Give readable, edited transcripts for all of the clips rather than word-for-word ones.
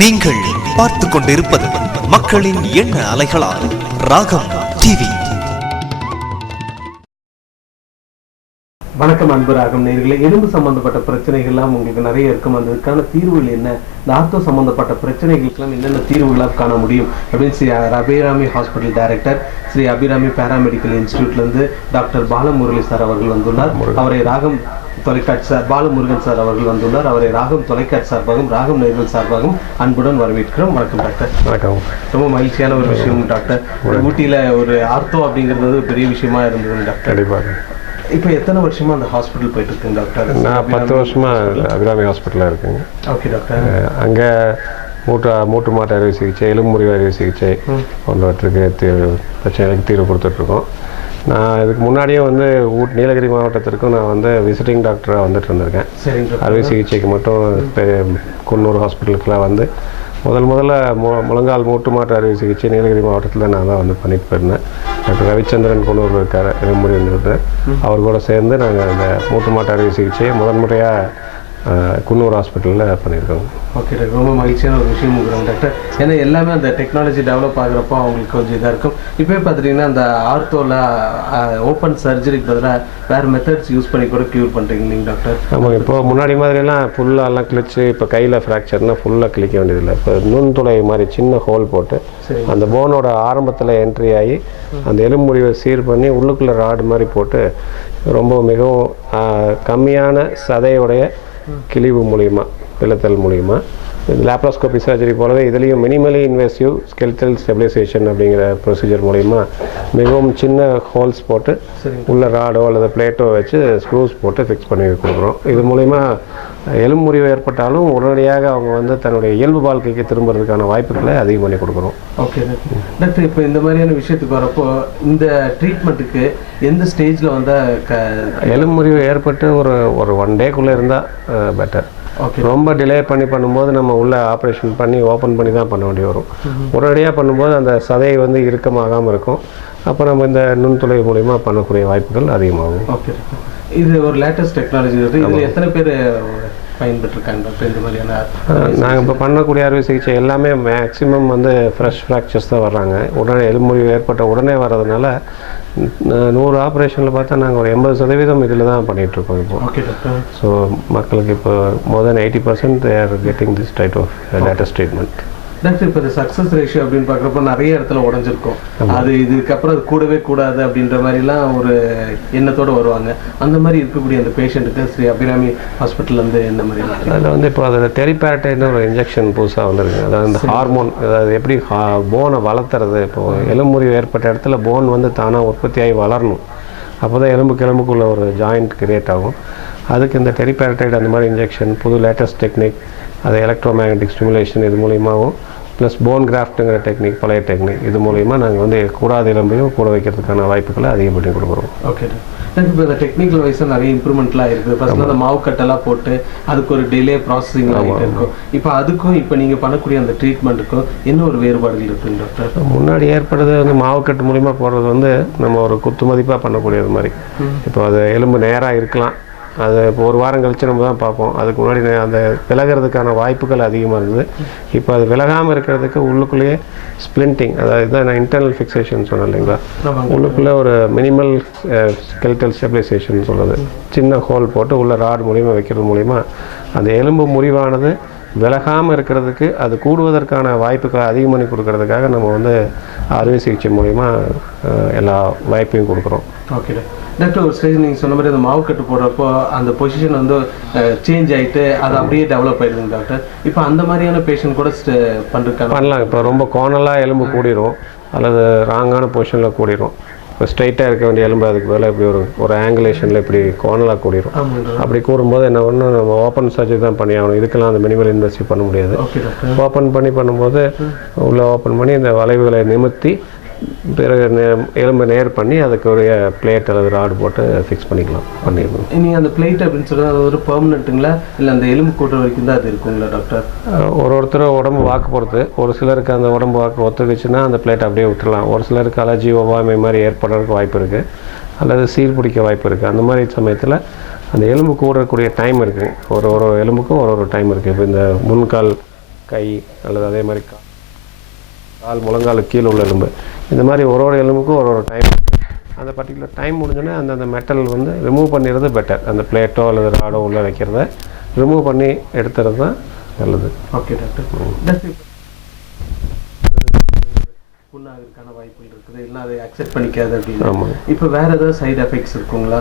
நீங்கள் பார்த்து கொண்டிருப்பது மக்களின் எண்ண அலைகளால் ராகம் டிவி. வணக்கம் அன்பு ராகம் நேயர்களே. எலும்பு சம்பந்தப்பட்ட பிரச்சனைகள்லாம் உங்களுக்கு நிறைய இருக்கும். அதுக்கான தீர்வுகள் என்ன, இந்த ஆர்த்தோ சம்பந்தப்பட்ட பிரச்சனைகளுக்கெல்லாம் என்னென்ன தீர்வுகளாக காண முடியும் அப்படின்னு Sri Abirami hospital director Sri Abirami paramedical இன்ஸ்டிடியூட்லேருந்து டாக்டர் பாலமுரளி சார் அவர்கள் வந்துள்ளார். அவரை ராகம் தொலைக்காட்சி சார் பாலமுருகன் சார் அவர்கள் வந்துள்ளார். அவரை ராகம் தொலைக்காட்சி சார்பாகவும் ராகம் நேயர்கள் சார்பாகவும் அன்புடன் வரவேற்கிறோம். வணக்கம் டாக்டர். வணக்கம். ரொம்ப மகிழ்ச்சியான ஒரு விஷயம் டாக்டர். ஊட்டியில் ஒரு ஆர்த்தோ அப்படிங்கிறது ஒரு பெரிய விஷயமா இருந்தது டாக்டர். கண்டிப்பாக. இப்போ எத்தனை வருஷமா அந்த ஹாஸ்பிட்டல் போயிட்டு இருக்குங்க டாக்டர்? நான் 10 வருஷமா அபிராமி ஹாஸ்பிட்டலில் இருக்கேங்க. Okay doctor. அங்கே மூட்டு மாட்டு அறுவை சிகிச்சை, எலும்பு முறிவு அறுவை சிகிச்சை போன்றவற்றுக்கு பிரச்சனைகளுக்கு தீர்வு கொடுத்துட்ருக்கோம். நான் இதுக்கு முன்னாடியே வந்து நீலகிரி மாவட்டத்திற்கும் நான் வந்து விசிட்டிங் டாக்டராக வந்துட்டு இருந்திருக்கேன். அறுவை சிகிச்சைக்கு மட்டும் குன்னூர் ஹாஸ்பிட்டலுக்குலாம் வந்து முதல்ல முழங்கால் மூட்டு மாட்டு அறுவை சிகிச்சை நீலகிரி மாவட்டத்தில் நான் தான் வந்து பண்ணிட்டு போயிருந்தேன். டாக்டர் ரவிச்சந்திரன் குன்னூர் இருக்கார், எலும்புரி இருந்தது. அவர் கூட சேர்ந்து நாங்கள் இந்த மூட்டு மாட்டு அறுவை சிகிச்சையை முதன்முறையாக குன்னூர் ஹாஸ்பிட்டலில் பண்ணியிருக்கோம். ஓகே டாக்டர், ரொம்ப மகிழ்ச்சியான ஒரு விஷயம் கொடுக்குறாங்க டாக்டர். ஏன்னா எல்லாமே அந்த டெக்னாலஜி டெவலப் ஆகுறப்போ அவங்களுக்கு கொஞ்சம் இதாக இருக்கும். இப்போ பார்த்துட்டிங்கன்னா அந்த ஆர்த்தோவில் ஓப்பன் சர்ஜரிக்கு பதிலாக வேறு மெத்தட்ஸ் யூஸ் பண்ணி கூட க்யூர் பண்ணுறீங்க இல்லைங்க டாக்டர்? ஆமாம். இப்போ முன்னாடி மாதிரிலாம் ஃபுல்லாக கிழிச்சு இப்போ கையில் ஃப்ராக்சர்னால் ஃபுல்லாக கிழிக்க வேண்டியதில்லை. இப்போ நுண்துளை மாதிரி சின்ன ஹோல் போட்டு அந்த போனோட ஆரம்பத்தில் என்ட்ரி ஆகி அந்த எலும்பு முறிவை சீர் பண்ணி உள்ளுக்குள்ளே ராடு மாதிரி போட்டு ரொம்ப மிகவும் கம்மியான சதையுடைய கிழிவு மூலிமா பிளத்தல் மூலிமா லேப்ரோஸ்கோபி சர்ஜரி போலவே இதுலேயும் மினிமலி இன்வெசிவ் ஸ்கெலிட்டல் ஸ்டெபிலைசேஷன் அப்படிங்கிற ப்ரொசீஜர் மூலிமா மிகவும் சின்ன ஹோல்ஸ் போட்டு உள்ள ராடோ அல்லது பிளேட்டோ வச்சு ஸ்க்ரூஸ் போட்டு ஃபிக்ஸ் பண்ணி கொடுக்குறோம். இது மூலிமா எலும்பு முறிவு ஏற்பட்டாலும் உடனடியாக அவங்க வந்து தன்னுடைய இயல்பு வாழ்க்கைக்கு திரும்புறதுக்கான வாய்ப்புகளை அதிகம் பண்ணி கொடுக்குறோம். Okay doctor. இப்போ இந்த மாதிரியான விஷயத்துக்கு வரப்போ இந்த ட்ரீட்மெண்ட்டுக்கு எந்த ஸ்டேஜில் வந்து எலும்பு முறிவு ஏற்பட்டு ஒரு 1 டேக்குள்ளே இருந்தால் பெட்டர். ரொம்ப டிலே பண்ணும்போது நம்ம உள்ள ஆப்ரேஷன் பண்ணி ஓப்பன் பண்ணி தான் பண்ண வேண்டி வரும். உடனடியாக பண்ணும்போது அந்த சதையை வந்து இறுக்கமாகாமல் இருக்கும். அப்போ நம்ம இந்த நுண்துளை மூலிமா பண்ணக்கூடிய வாய்ப்புகள் அதிகமாகும். ஓகே. இது ஒரு லேட்டஸ்ட் டெக்னாலஜி இருக்குது. இதில் எத்தனை பேர் பயன்பட்டுருக்காங்க டாக்டர் இந்த மாதிரியான? நாங்கள் இப்போ பண்ணக்கூடிய அறுவை சிகிச்சை எல்லாமே மேக்ஸிமம் வந்து ஃப்ரெஷ் ஃப்ராக்சர்ஸ் தான் வர்றாங்க. உடனே எலும்பு முறிவு ஏற்பட்ட உடனே வர்றதுனால 100 ஆப்ரேஷனில் பார்த்தா நாங்கள் ஒரு 80% இதில் தான் பண்ணிகிட்ருக்கோம் இப்போ. Okay doctor. ஸோ மக்களுக்கு இப்போ மோர் தென் 80% they are getting this type of latest treatment. Doctor, இப்போ இந்த சக்ஸஸ் ரேஷியோ அப்படின்னு பார்க்குறப்ப நிறைய இடத்துல உடஞ்சிருக்கும். அது இதுக்கப்புறம் அது கூடவே கூடாது அப்படின்ற மாதிரிலாம் ஒரு எண்ணத்தோடு வருவாங்க. அந்த மாதிரி இருக்கக்கூடிய அந்த பேஷண்ட்டுக்கு ஸ்ரீ அபிராமி ஹாஸ்பிட்டல்லேருந்து என்ன மாதிரி? அதில் வந்து இப்போ அதில் டெரிபேரட்டைன்னு ஒரு இன்ஜெக்ஷன் புதுசாக வந்துருக்கு. அதாவது இந்த ஹார்மோன், அதாவது எப்படி போனை வளர்த்துறது. இப்போது எலும்பு முறிவு ஏற்பட்ட இடத்துல போன் வந்து தானாக உற்பத்தியாகி வளரணும். அப்போ தான் எலும்புக்குள்ள ஒரு ஜாயிண்ட் கிரியேட் ஆகும். அதுக்கு இந்த டெரிபேரட்டைட் அந்த மாதிரி இன்ஜெக்ஷன், புது லேட்டஸ்ட் டெக்னிக், அது எலக்ட்ரோமேக்னட்டிக் ஸ்டிமுலேஷன், இது மூலிமாவும் ப்ளஸ் போன் கிராஃப்ட்டுங்கிற டெக்னிக், பழைய டெக்னிக், இது மூலிமா நாங்கள் வந்து கூடாத எலும்பையும் கூட வைக்கிறதுக்கான வாய்ப்புகளை அதிகப்படுத்தி கொடுக்குறோம். Okay doctor. இப்போ இந்த டெக்னிக்கல் வைஸாக நிறைய இம்ப்ரூவ்மெண்ட்லாம் இருக்குது. ஃபர்ஸ்ட் அந்த மாவு கட்டெல்லாம் போட்டு அதுக்கு ஒரு டிலே ப்ராசஸிங் ஆகிட்டு இருக்கும். இப்போ அதுக்கும் இப்போ நீங்கள் பண்ணக்கூடிய அந்த ட்ரீட்மெண்ட்டுக்கும் என்ன ஒரு வேறுபாடுகள் இருக்குங்க டாக்டர்? முன்னாடி ஏற்படுறது வந்து மாவுக்கட்டு மூலிமா போடுறது வந்து நம்ம ஒரு குத்து மதிப்பாக பண்ணக்கூடியது மாதிரி. இப்போ அது எலும்பு நேராக இருக்கலாம், அது இப்போ ஒரு வாரம் கழித்து நம்ம தான் பார்ப்போம். அதுக்கு முன்னாடி அந்த விலகிறதுக்கான வாய்ப்புகள் அதிகமாக இருந்தது. இப்போ அது விலகாமல் இருக்கிறதுக்கு உள்ளுக்குள்ளேயே ஸ்ப்ளிண்டிங், அதாவது இதான் நான் இன்டர்னல் ஃபிக்சேஷன் சொன்னேன் இல்லைங்களா, உள்ளுக்குள்ளே ஒரு மினிமல் ஸ்கெலிட்டல் ஸ்டெபிலைசேஷன் சொல்கிறது. சின்ன ஹோல் போட்டு உள்ள ராட் மூலிமா வைக்கிறது மூலிமா அந்த எலும்பு முறிவானது விலகாமல் இருக்கிறதுக்கு, அது கூடுவதற்கான வாய்ப்புகளை அதிகம் பண்ணி கொடுக்கறதுக்காக நம்ம வந்து அறுவை சிகிச்சை மூலிமா எல்லா வாய்ப்பையும் கொடுக்குறோம். Okay doctor. ஒரு ஸ்டேஜ் நீங்கள் சொன்ன மாதிரி அந்த மாவு கட்டு போடுறப்போ அந்த பொசிஷன் வந்து சேஞ்ச் ஆகிட்டு அது அப்படியே டெவலப் ஆகிடுதுங்க டாக்டர். இப்போ அந்த மாதிரியான பேஷண்ட் கூட பண்ணலாம். இப்போ ரொம்ப கோணலாக எலும்பு கூடிரும் அல்லது ராங்கான பொசிஷனில் கூடிரும். இப்போ ஸ்ட்ரைட்டாக இருக்க வேண்டிய எலும்பு அதுக்கு மேலே இப்படி ஒரு ஆங்குலேஷனில் இப்படி கோணலாக கூடிரும். அப்படி கூடும்போது என்ன பண்ணணும், நம்ம ஓப்பன் சர்ஜரி தான் பண்ணி ஆகணும். இதுக்கெல்லாம் அந்த மினிமல் இன்வெஸ்ட் பண்ண முடியாது. ஓப்பன் பண்ணும்போது உள்ளே ஓப்பன் பண்ணி இந்த வளைவுகளை நிமித்தி பிறகு எலும்பு நேர் பண்ணி அதுக்கு ஒரு பிளேட் அல்லது ராடு போட்டு ஃபிக்ஸ் பண்ணிடணும். நீங்கள் அந்த பிளேட் அப்படின்னு சொல்கிறது அது ஒரு பெர்மனெண்ட்டுங்களா இல்லை அந்த எலும்பு கூட்டுற வரைக்கும் தான் அது இருக்குங்களா டாக்டர்? ஒருத்தர் உடம்பு வாக்கு பொறுத்து. ஒரு சிலருக்கு அந்த உடம்பு வாக்கு ஒத்துக்குச்சுன்னா அந்த பிளேட் அப்படியே விட்டுடலாம். ஒரு சிலருக்கு அலர்ஜி, ஒவ்வாமை மாதிரி ஏற்படுறதுக்கு வாய்ப்பு இருக்குது, அல்லது சீல் பிடிக்க வாய்ப்பு இருக்குது. அந்த மாதிரி சமயத்தில் அந்த எலும்பு கூடக்கூடிய டைம் இருக்குது. ஒரு எலும்புக்கும் ஒரு டைம் இருக்குது. இப்போ இந்த முன்கால் கை அல்லது அதே மாதிரி கால் முழங்கால் கீழே உள்ள எலும்பு, இந்த மாதிரி ஒரு எலும்புக்கும் ஒரு டைம் இருக்குது. அந்த பர்டிகுலர் டைம் முடிஞ்சோடனே அந்த மெட்டல் வந்து ரிமூவ் பண்ணிடுறது பெட்டர். அந்த பிளேட்டோ அல்லது ராடோ உள்ளே வைக்கிறத ரிமூவ் பண்ணி எடுத்துறது தான் நல்லது. Okay doctor. புண்ணாகிறதுக்கான வாய்ப்புகள் இருக்குது, இல்லை அதை அக்செப்ட் பண்ணிக்காது அப்படின்னு. ஆமாம். இப்போ வேறு ஏதாவது சைடு எஃபெக்ட்ஸ் இருக்குங்களா?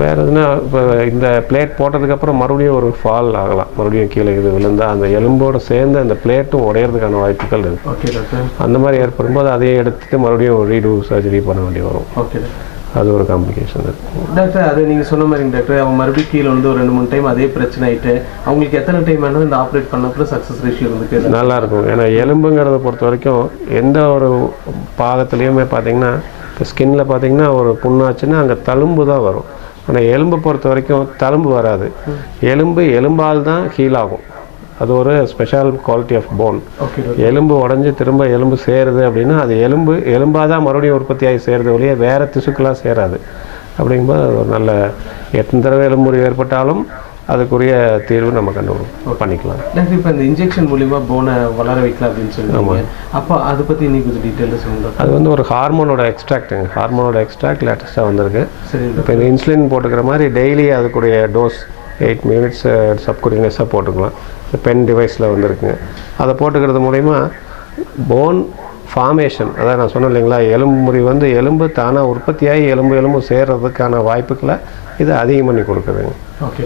வேறு எதுனா இப்போ இந்த பிளேட் போட்டதுக்கப்புறம் மறுபடியும் ஒரு ஃபால் ஆகலாம், மறுபடியும் கீழே இது விழுந்தால் அந்த எலும்போடு சேர்ந்து அந்த பிளேட்டும் உடையிறதுக்கான வாய்ப்புகள் இருக்குது. Okay doctor. அந்த மாதிரி ஏற்படும்போது அதையே எடுத்துகிட்டு மறுபடியும் ரீடூ சர்ஜரி பண்ண வேண்டி வரும். Okay doctor. அது ஒரு காம்ப்ளிகேஷன் இருக்குது டாக்டர். அது நீங்கள் சொன்ன மாதிரிங்க டாக்டர், அவங்க மறுபடியும் கீழே வந்து ஒரு 2-3 டைம் அதே பிரச்சனை ஆகிட்டு அவங்களுக்கு எத்தனை டைம் வேணும் இந்த ஆப்ரேட் பண்ணப்போ சக்ஸஸ் ரேஷியோ இருந்துக்கு நல்லாயிருக்கும். ஏன்னா எலும்புங்கிறத பொறுத்த வரைக்கும் எந்த ஒரு பாகத்துலேயுமே பார்த்தீங்கன்னா இப்போ ஸ்கின்னில் பார்த்தீங்கன்னா ஒரு புண்ணாச்சுன்னா அங்கே தழும்பு தான் வரும். ஆனால் எலும்பை பொறுத்த வரைக்கும் தழும்பு வராது. எலும்பால் தான் ஹீல் ஆகும். அது ஒரு ஸ்பெஷல் குவாலிட்டி ஆஃப் போன். எலும்பு உடஞ்சி திரும்ப எலும்பு சேருது அப்படின்னா அது எலும்பாக தான் மறுபடியும் உற்பத்தியாகி சேருது ஒழிய வேறு திசுக்கெலாம் சேராது. அப்படிங்கும்போது அது ஒரு நல்ல எத்தனை தடவை எலும்பு ஏற்பட்டாலும் அதுக்குரிய தீர்வு நம்ம பண்ணிக்கலாம். டாக்டர், இப்போ இந்த இன்ஜெக்ஷன் மூலிமா போனை வளர வைக்கலாம் அப்படின்னு சொல்லுவாங்க. அப்போ அதை பற்றி நீங்கள் கொஞ்சம் டீட்டெயிலாக சொல்லுங்கள். அது வந்து ஒரு ஹார்மோனோட எக்ஸ்ட்ராக்ட் லேட்டஸ்ட்டாக வந்திருக்கு. சரி. இப்போ இந்த இன்சுலின் போட்டுக்கிற மாதிரி டெய்லி அதுக்குரிய டோஸ் 8 மினிட்ஸ் சப்குடினியஸாக போட்டுக்கலாம். இந்த பென் டிவைஸில் வந்துருக்குங்க. அதை போட்டுக்கிறது மூலிமா போன் ஃபார்மேஷன், அதான் நான் சொன்னேன் இல்லைங்களா, எலும்பு முறிவு வந்து எலும்பு தானாக உற்பத்தியாகி எலும்பு சேர்றதுக்கான வாய்ப்புகளை இது அதிகம் பண்ணி கொடுக்குதுங்க. Okay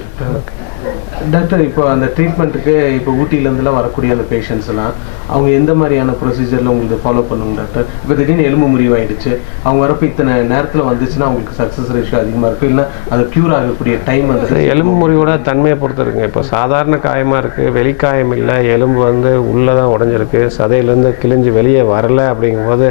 doctor. இப்போ அந்த ட்ரீட்மெண்ட்டுக்கு இப்போ ஊட்டியிலேருந்துலாம் வரக்கூடிய அந்த பேஷண்ட்ஸ்லாம் அவங்க எந்த மாதிரியான ப்ரொசீஜரில் உங்களுக்கு ஃபாலோ பண்ணுங்க டாக்டர்? இப்போ திடீர்னு எலும்பு முறிவாயிடுச்சு, அவங்க வரப்போ இத்தனை நேரத்தில் வந்துச்சுன்னா அவங்களுக்கு சக்ஸஸ் ரேஷியோ அதிகமாக இருக்கும், இல்லை அது க்யூர் ஆகக்கூடிய டைம் அந்த எலும்பு முறிவோட தன்மையை பொறுத்து இருக்குங்க. இப்போ சாதாரண காயமாக இருக்குது, வெளிக்காயம் இல்லை, எலும்பு வந்து உள்ளே தான் உடஞ்சிருக்கு, சதையிலேருந்து கிழிஞ்சு வெளியே வரலை அப்படிங்கும்போது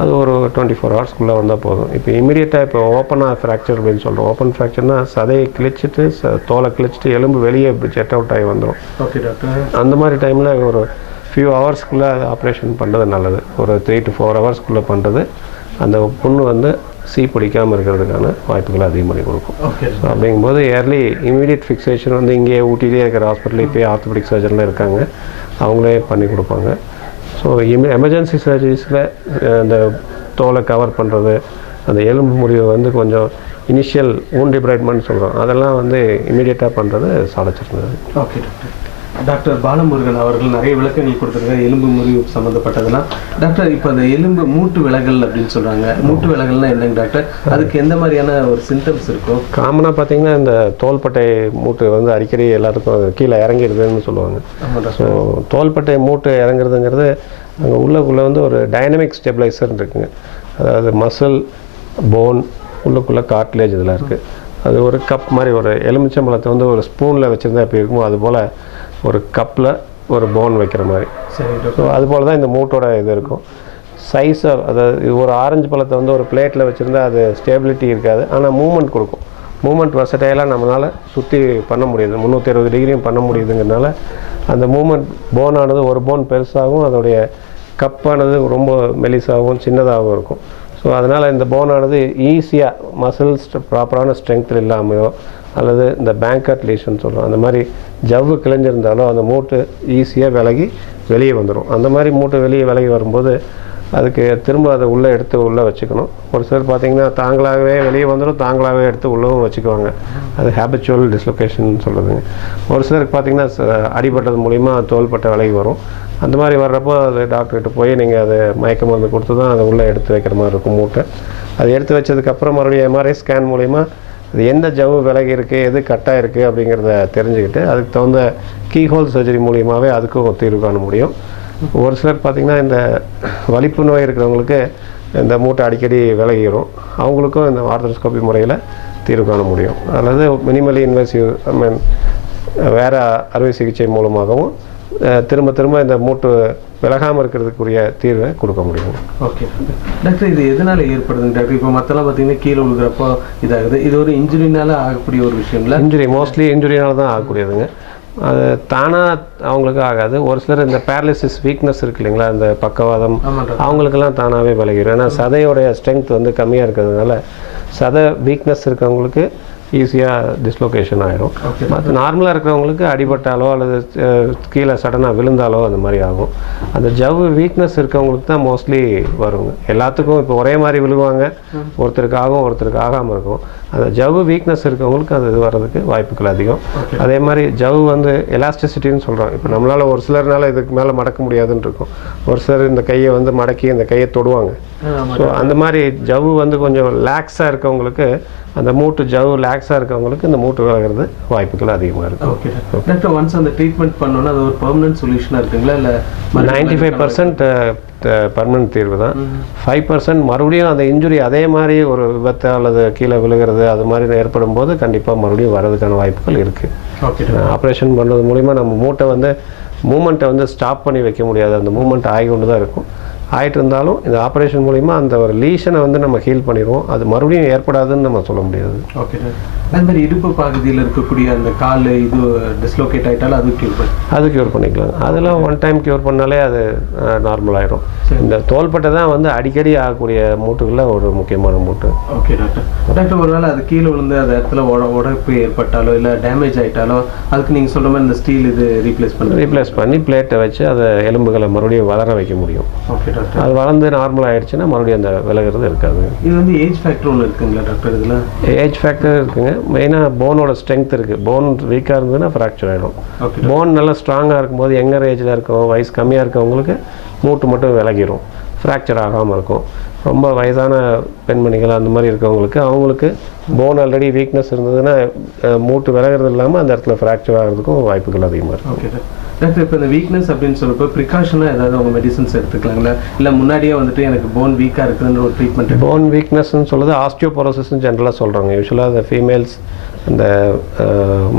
அது ஒரு 24 ஹவர்ஸ்க்குள்ளே வந்தால் போதும். இப்போ இமீடியட்டாக இப்போ ஓப்பனாக ஃப்ராக்சர் அப்படின்னு சொல்கிறோம். ஓப்பன் ஃப்ராக்சர்னால் சதையை கிழிச்சிட்டு தோலை கிழிச்சிட்டு எலும்பு வெளியே ஜெட் அவுட் ஆகி வந்துடும். Okay doctor. அந்த மாதிரி டைமில் ஒரு ஃபியூ ஹவர்ஸ்க்குள்ளே ஆப்ரேஷன் பண்ணுறது நல்லது. ஒரு 3 to 4 ஹவர்ஸ்க்குள்ளே பண்ணுறது அந்த புண்ணு வந்து பிடிக்காமல் இருக்கிறதுக்கான வாய்ப்புகளை அதிகம் பண்ணி கொடுக்கும். ஸோ அப்படிங்கும்போது இமீடியட் ஃபிக்ஸேஷன் வந்து இங்கேயே ஊட்டியிலே இருக்கிற ஹாஸ்பிட்டல் இப்போ ஆர்த்தோபெடிக் சர்ஜன்லாம் இருக்காங்க, அவங்களே பண்ணி கொடுப்பாங்க. ஸோ எமர்ஜென்சி சர்ஜரிஸில் அந்த தோலை கவர் பண்ணுறது, அந்த எலும்பு முறிவை வந்து கொஞ்சம் இனிஷியல் ஊன் டிப்ரைட்மெண்ட் சொல்கிறோம், அதெல்லாம் வந்து இமீடியட்டாக பண்ணுறது சாதிச்சிருந்தது. Okay doctor. டாக்டர் பாலமுருகன் அவர்கள் நிறைய விளக்கங்கள் கொடுத்துருக்காங்க எலும்பு முறிவு சம்மந்தப்பட்டதெல்லாம். டாக்டர், இப்போ அந்த எலும்பு மூட்டு விலகல் அப்படின்னு சொல்கிறாங்க, மூட்டு விலகல்னா என்னங்க டாக்டர்? அதுக்கு எந்த மாதிரியான ஒரு சிம்டம்ஸ் இருக்கும்? காமனாக பார்த்தீங்கன்னா இந்த தோள்பட்டை மூட்டு வந்து அடிக்கடி எல்லாத்துக்கும் கீழே இறங்கிடுதுன்னு சொல்லுவாங்க. ஸோ தோள்பட்டை மூட்டு இறங்குறதுங்கிறது அங்கே உள்ளுக்குள்ளே வந்து ஒரு டைனமிக் ஸ்டெபிளைசர் இருக்குங்க. அதாவது மசில், போன், உள்ளுக்குள்ளே கார்ட்லேஜ் இதெல்லாம் இருக்குது. அது ஒரு கப் மாதிரி, ஒரு எலுமிச்சம்பழத்தை வந்து ஒரு ஸ்பூனில் வச்சுருந்தா எப்படி இருக்குமோ அதுபோல் ஒரு கப்பில் ஒரு போன் வைக்கிற மாதிரி. ஸோ அதுபோல் தான் இந்த மூட்டோட இது இருக்கும். சைஸாக, அதாவது ஒரு ஆரஞ்சு பழத்தை வந்து ஒரு பிளேட்டில் வச்சுருந்தா அது ஸ்டேபிலிட்டி இருக்காது, ஆனால் மூமெண்ட் கொடுக்கும். மூமெண்ட் வசட்டையெல்லாம் நம்மளால் சுற்றி பண்ண முடியுது, 360 டிகிரியும் பண்ண முடியுதுங்கிறதுனால அந்த மூமெண்ட் போனானது ஒரு போன் பெருசாகவும் அதோடைய கப்பானது ரொம்ப மெலிசாகவும் சின்னதாகவும் இருக்கும். ஸோ அதனால் இந்த போனானது ஈஸியாக மசில்ஸ் ப்ராப்பரான ஸ்ட்ரென்த் இல்லாமையோ அல்லது இந்த பேங்கட் லீஷன் சொல்கிறோம், அந்த மாதிரி ஜவ்வு கிழிஞ்சிருந்தாலோ அந்த மூட்டு ஈஸியாக விலகி வெளியே வந்துடும். அந்த மாதிரி மூட்டு வெளியே விலகி வரும்போது அதுக்கு திரும்ப அதை உள்ளே எடுத்து உள்ளே வச்சுக்கணும். ஒரு சிலர் பார்த்திங்கன்னா தாங்களாகவே வெளியே வந்துடும், தாங்களாகவே எடுத்து உள்ளவும் வச்சுக்குவாங்க. அது ஹேபிச்சுவல் டிஸ்லொகேஷன் சொல்லுதுங்க. ஒரு சிலருக்கு பார்த்திங்கன்னா அடிபட்டது மூலிமா தோள்பட்டை விலகி வரும். அந்த மாதிரி வர்றப்போ அது டாக்டர்கிட்ட போய் நீங்கள் அதை மயக்க மருந்து கொடுத்து தான் அதை உள்ளே எடுத்து வைக்கிற மாதிரி இருக்கும் மூட்டை. அது எடுத்து வச்சதுக்கப்புறம் மறுபடியும் எம்ஆர்ஐ ஸ்கேன் மூலிமா அது எந்த ஜவ்வு விலகி இருக்குது, எது கட்டாக இருக்குது அப்படிங்கிறத தெரிஞ்சுக்கிட்டு அதுக்கு தகுந்த கீஹோல் சர்ஜரி மூலியமாகவே அதுக்கும் தீர்வு காண முடியும். ஒரு சிலர் பார்த்திங்கன்னா இந்த வலிப்பு நோய் இருக்கிறவங்களுக்கு இந்த மூட்டை அடிக்கடி விலகிடும், அவங்களுக்கும் இந்த ஆர்த்தோஸ்கோபி முறையில் தீர்வு காண முடியும். அல்லது மினிமலி இன்வெசிவ் வேறு அறுவை சிகிச்சை மூலமாகவும் திரும்ப திரும்ப இந்த மூட்டு விலகாமல் இருக்கிறதுக்குரிய தீர்வை கொடுக்க முடியும். ஓகே டாக்டர், இது எதனால் ஏற்படுதுங்க டாக்டர்? இப்போ மற்றெல்லாம் பார்த்தீங்கன்னா கீழே விழுகிறப்போ இதாகுது, இது ஒரு இன்ஜுரினால ஆகக்கூடிய ஒரு விஷயம்ல? மோஸ்ட்லி இன்ஜுரினால தான் ஆகக்கூடியதுங்க. அது தானாக அவங்களுக்கு ஆகாது. ஒரு சிலர் இந்த பேரலிசிஸ் வீக்னஸ் இருக்கு இல்லைங்களா, இந்த பக்கவாதம், அவங்களுக்கெல்லாம் தானாகவே விலகிடும். ஏன்னா சதையோடைய ஸ்ட்ரென்த் வந்து கம்மியாக இருக்கிறதுனால சதை வீக்னஸ் இருக்கவங்களுக்கு ஈஸியாக டிஸ்லொகேஷன் ஆகிடும். Okay. மற்ற நார்மலாக இருக்கிறவங்களுக்கு அடிபட்டாலோ அல்லது கீழே சடனாக விழுந்தாலோ அந்த மாதிரி ஆகும். அந்த ஜவ்வு வீக்னஸ் இருக்கவங்களுக்கு தான் மோஸ்ட்லி வருங்க. எல்லாத்துக்கும் இப்போ ஒரே மாதிரி விழுவாங்க, ஒருத்தருக்கு ஆகும் ஒருத்தருக்கு ஆகாமல் இருக்கும். அந்த ஜவ்வு வீக்னஸ் இருக்கவங்களுக்கு அது வர்றதுக்கு வாய்ப்புகள் அதிகம். அதே மாதிரி ஜவ்வு வந்து எலாஸ்டிசிட்டின்னு சொல்கிறோம். இப்போ நம்மளால் ஒரு சிலர்னால இதுக்கு மேலே மடக்க முடியாதுன்னு இருக்கும். ஒரு சிலர் இந்த கையை வந்து மடக்கி இந்த கையை தொடுவாங்க. ஸோ அந்த மாதிரி ஜவ்வு வந்து கொஞ்சம் லேக்ஸாக இருக்கவங்களுக்கு, அந்த மூட்டு ஜவ்வு லேக்ஸாக இருக்கவங்களுக்கு இந்த மூட்டு விலகிறது வாய்ப்புகள் அதிகமாக இருக்கும். ஓகே டாக்டர், ஒன்ஸ் அந்த ட்ரீட்மெண்ட் பண்ணோன்னா அது ஒரு பெர்மனன்ட் சொல்யூஷனாக இருக்குங்களா இல்லை 95% பர்மனன்ட் தீர்வு தான். 5% மறுபடியும் அந்த இன்ஜுரி அதே மாதிரி ஒரு விபத்து அல்லது கீழே விழுகிறது அது மாதிரி ஏற்படும் போது கண்டிப்பாக மறுபடியும் வர்றதுக்கான வாய்ப்புகள் இருக்குது. ஓகே. ஆப்ரேஷன் பண்ணுறது மூலிமா நம்ம மூட்டை வந்து மூமெண்ட்டை வந்து ஸ்டாப் பண்ணி வைக்க முடியாது. அந்த மூமெண்ட் ஆகி கொண்டு தான் இருக்கும். ஆகிட்டு இருந்தாலும் இந்த ஆப்ரேஷன் மூலிமா அந்த ஒரு லீஷனை வந்து நம்ம ஹீல் பண்ணிடுவோம். அது மறுபடியும் ஏற்படாதுன்னு நம்ம சொல்ல முடியாது. ஓகே. அது மாதிரி இடுப்பு பகுதியில் இருக்கக்கூடிய அந்த கால் இது டிஸ்லோகேட் ஆகிட்டாலும் அது க்யூர் பண்ணிக்கலாம். அதெல்லாம் ஒன் டைம் க்யூர் பண்ணாலே அது நார்மல் ஆகிடும். இந்த தோள்பட்டை தான் வந்து அடிக்கடி ஆகக்கூடிய மூட்டுகளில் ஒரு முக்கியமான மூட்டு. Okay doctor. டாக்டர், ஒருவேளை அது கீழே விழுந்து அந்த இடத்துல உடைப்பு ஏற்பட்டாலோ இல்லை டேமேஜ் ஆகிட்டாலோ அதுக்கு நீங்கள் சொல்கிற மாதிரி இந்த ஸ்டீல் இது ரீப்ளேஸ் பண்ணி பிளேட்டை வச்சு அதை எலும்புகளை மறுபடியும் வளர வைக்க முடியும். Okay doctor. அது வளர்ந்து நார்மல் ஆகிடுச்சுன்னா மறுபடியும் அந்த விலகிறது இருக்காது. இது வந்து ஏஜ் ஃபேக்டர் ஒன்று இருக்குங்களா டாக்டர்? இதில் ஏஜ் ஃபேக்டர் இருக்குங்க. மெயினாக போனோட ஸ்ட்ரென்த் இருக்குது. போன் வீக்காக இருந்ததுன்னா ஃப்ராக்சர் ஆகிடும். போன் நல்லா ஸ்ட்ராங்காக இருக்கும்போது யங்கர் ஏஜில் இருக்கும், வயசு கம்மியாக இருக்கவங்களுக்கு மூட்டு மட்டும் விலகிடும், ஃப்ராக்சர் ஆகாமல் இருக்கும். ரொம்ப வயதான பெண்மணிகள் அந்த மாதிரி இருக்கவங்களுக்கு அவங்களுக்கு போன் ஆல்ரெடி வீக்னஸ் இருந்ததுன்னா மூட்டு விலகிறது இல்லாமல் அந்த இடத்துல ஃப்ராக்சர் ஆகிறதுக்கும் வாய்ப்புகள் அதிகமாக இருக்கும். ஓகே டாக்டர், இப்போ இந்த வீக்னஸ் அப்படின்னு சொல்லிப்போ ப்ரிகாஷனாக ஏதாவது அவங்க மெடிசன்ஸ் எடுத்துக்கலாங்களா இல்லை முன்னாடியே வந்துட்டு எனக்கு போன் வீக்காக இருக்குதுன்ற ஒரு ட்ரீட்மெண்ட்? போன் வீக்னஸ்ன்னு சொல்லுறது ஆஸ்டியோபோரோசிஸ்ன்னு ஜென்ரலாக சொல்கிறாங்க. யூஸ்வலாக அந்த ஃபீமேல்ஸ் அந்த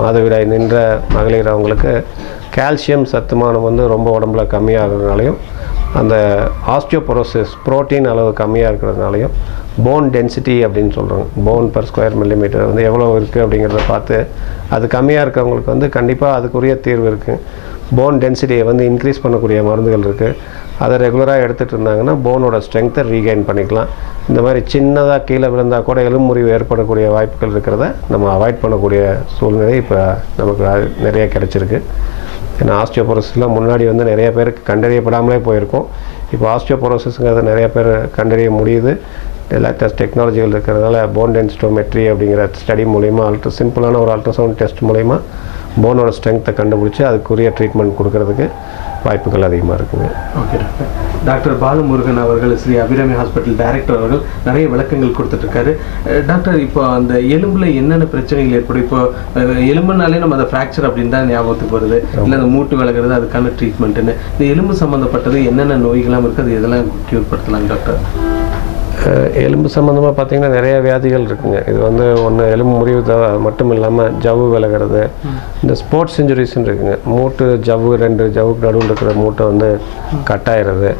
மாதவிடாய் நின்ற மகளிர் அவங்களுக்கு கால்சியம் சத்துமானம் வந்து ரொம்ப உடம்புல கம்மியாகிறதுனாலையும், அந்த ஆஸ்டியோபோரோசிஸ் புரோட்டீன் அளவு கம்மியாக இருக்கிறதுனாலையும், போன் டென்சிட்டி அப்படின்னு சொல்கிறாங்க. போன் பர் ஸ்கொயர் மில்லிமீட்டர் வந்து எவ்வளோ இருக்குது அப்படிங்கிறத பார்த்து அது கம்மியாக இருக்கிறவங்களுக்கு வந்து கண்டிப்பாக அதுக்குரிய தீர்வு இருக்குது. போன் டென்சிட்டியை வந்து இன்க்ரீஸ் பண்ணக்கூடிய மருந்துகள் இருக்குது. அதை ரெகுலராக எடுத்துகிட்டு இருந்தாங்கன்னா போனோட ஸ்ட்ரென்த்தை ரீகெயின் பண்ணிக்கலாம். இந்த மாதிரி சின்னதாக கீழே விழுந்தால் கூட எலும்பு முறிவு ஏற்படக்கூடிய வாய்ப்புகள் இருக்கிறத நம்ம அவாய்ட் பண்ணக்கூடிய சூழ்நிலை இப்போ நமக்கு நிறைய கிடச்சிருக்கு. ஏன்னா ஆஸ்டியோபோரோசிஸ்லாம் முன்னாடி வந்து நிறைய பேருக்கு கண்டறியப்படாமலே போயிருக்கோம். இப்போ ஆஸ்டியோபோரோசிஸ்ங்கிறது நிறைய பேர் கண்டறிய முடியுது. லேட்டஸ்ட் டெக்னாலஜிகள் இருக்கிறதுனால போன் டென்சிட்டோமெட்ரி அப்படிங்கிற ஸ்டடி மூலிமா சிம்பிளான ஒரு அல்ட்ராசவுண்ட் டெஸ்ட் மூலிமா போனோட ஸ்ட்ரென்த்தை கண்டுபிடிச்சி அதுக்குரிய ட்ரீட்மெண்ட் கொடுக்கறதுக்கு வாய்ப்புகள் அதிகமாக இருக்குங்க. Okay doctor. டாக்டர் பாலமுருகன் அவர்கள் ஸ்ரீ அபிராமி ஹாஸ்பிட்டல் டைரக்டர் அவர்கள் நிறைய விளக்கங்கள் கொடுத்துட்ருக்காரு. டாக்டர், இப்போ அந்த எலும்பில் என்னென்ன பிரச்சனைகள் ஏற்படும்? இப்போ எலும்புனாலே நம்ம அதை ஃப்ராக்சர் அப்படின்னு தான் ஞாபகத்துக்கு வருது, இல்லை அந்த மூட்டு விலகிறது அதுக்கான ட்ரீட்மெண்ட்டுன்னு. இந்த எலும்பு சம்மந்தப்பட்டது என்னென்ன நோய்களாம் இருக்குது, அது இதெல்லாம் க்யூர் படுத்தலாம் டாக்டர்? எலும்பு சம்மந்தமாக பார்த்திங்கன்னா நிறைய வியாதிகள் இருக்குங்க. இது வந்து ஒன்று எலும்பு முறிவு மட்டும் இல்லாமல் ஜவ்வு விலகிறது, இந்த ஸ்போர்ட்ஸ் இன்ஜுரிஸ்ன்னு இருக்குங்க. மூட்டு ஜவ்வு, 2 ஜவ்வுக்கு நடுவில் இருக்கிற மூட்டை வந்து கட்டாயிடுறது.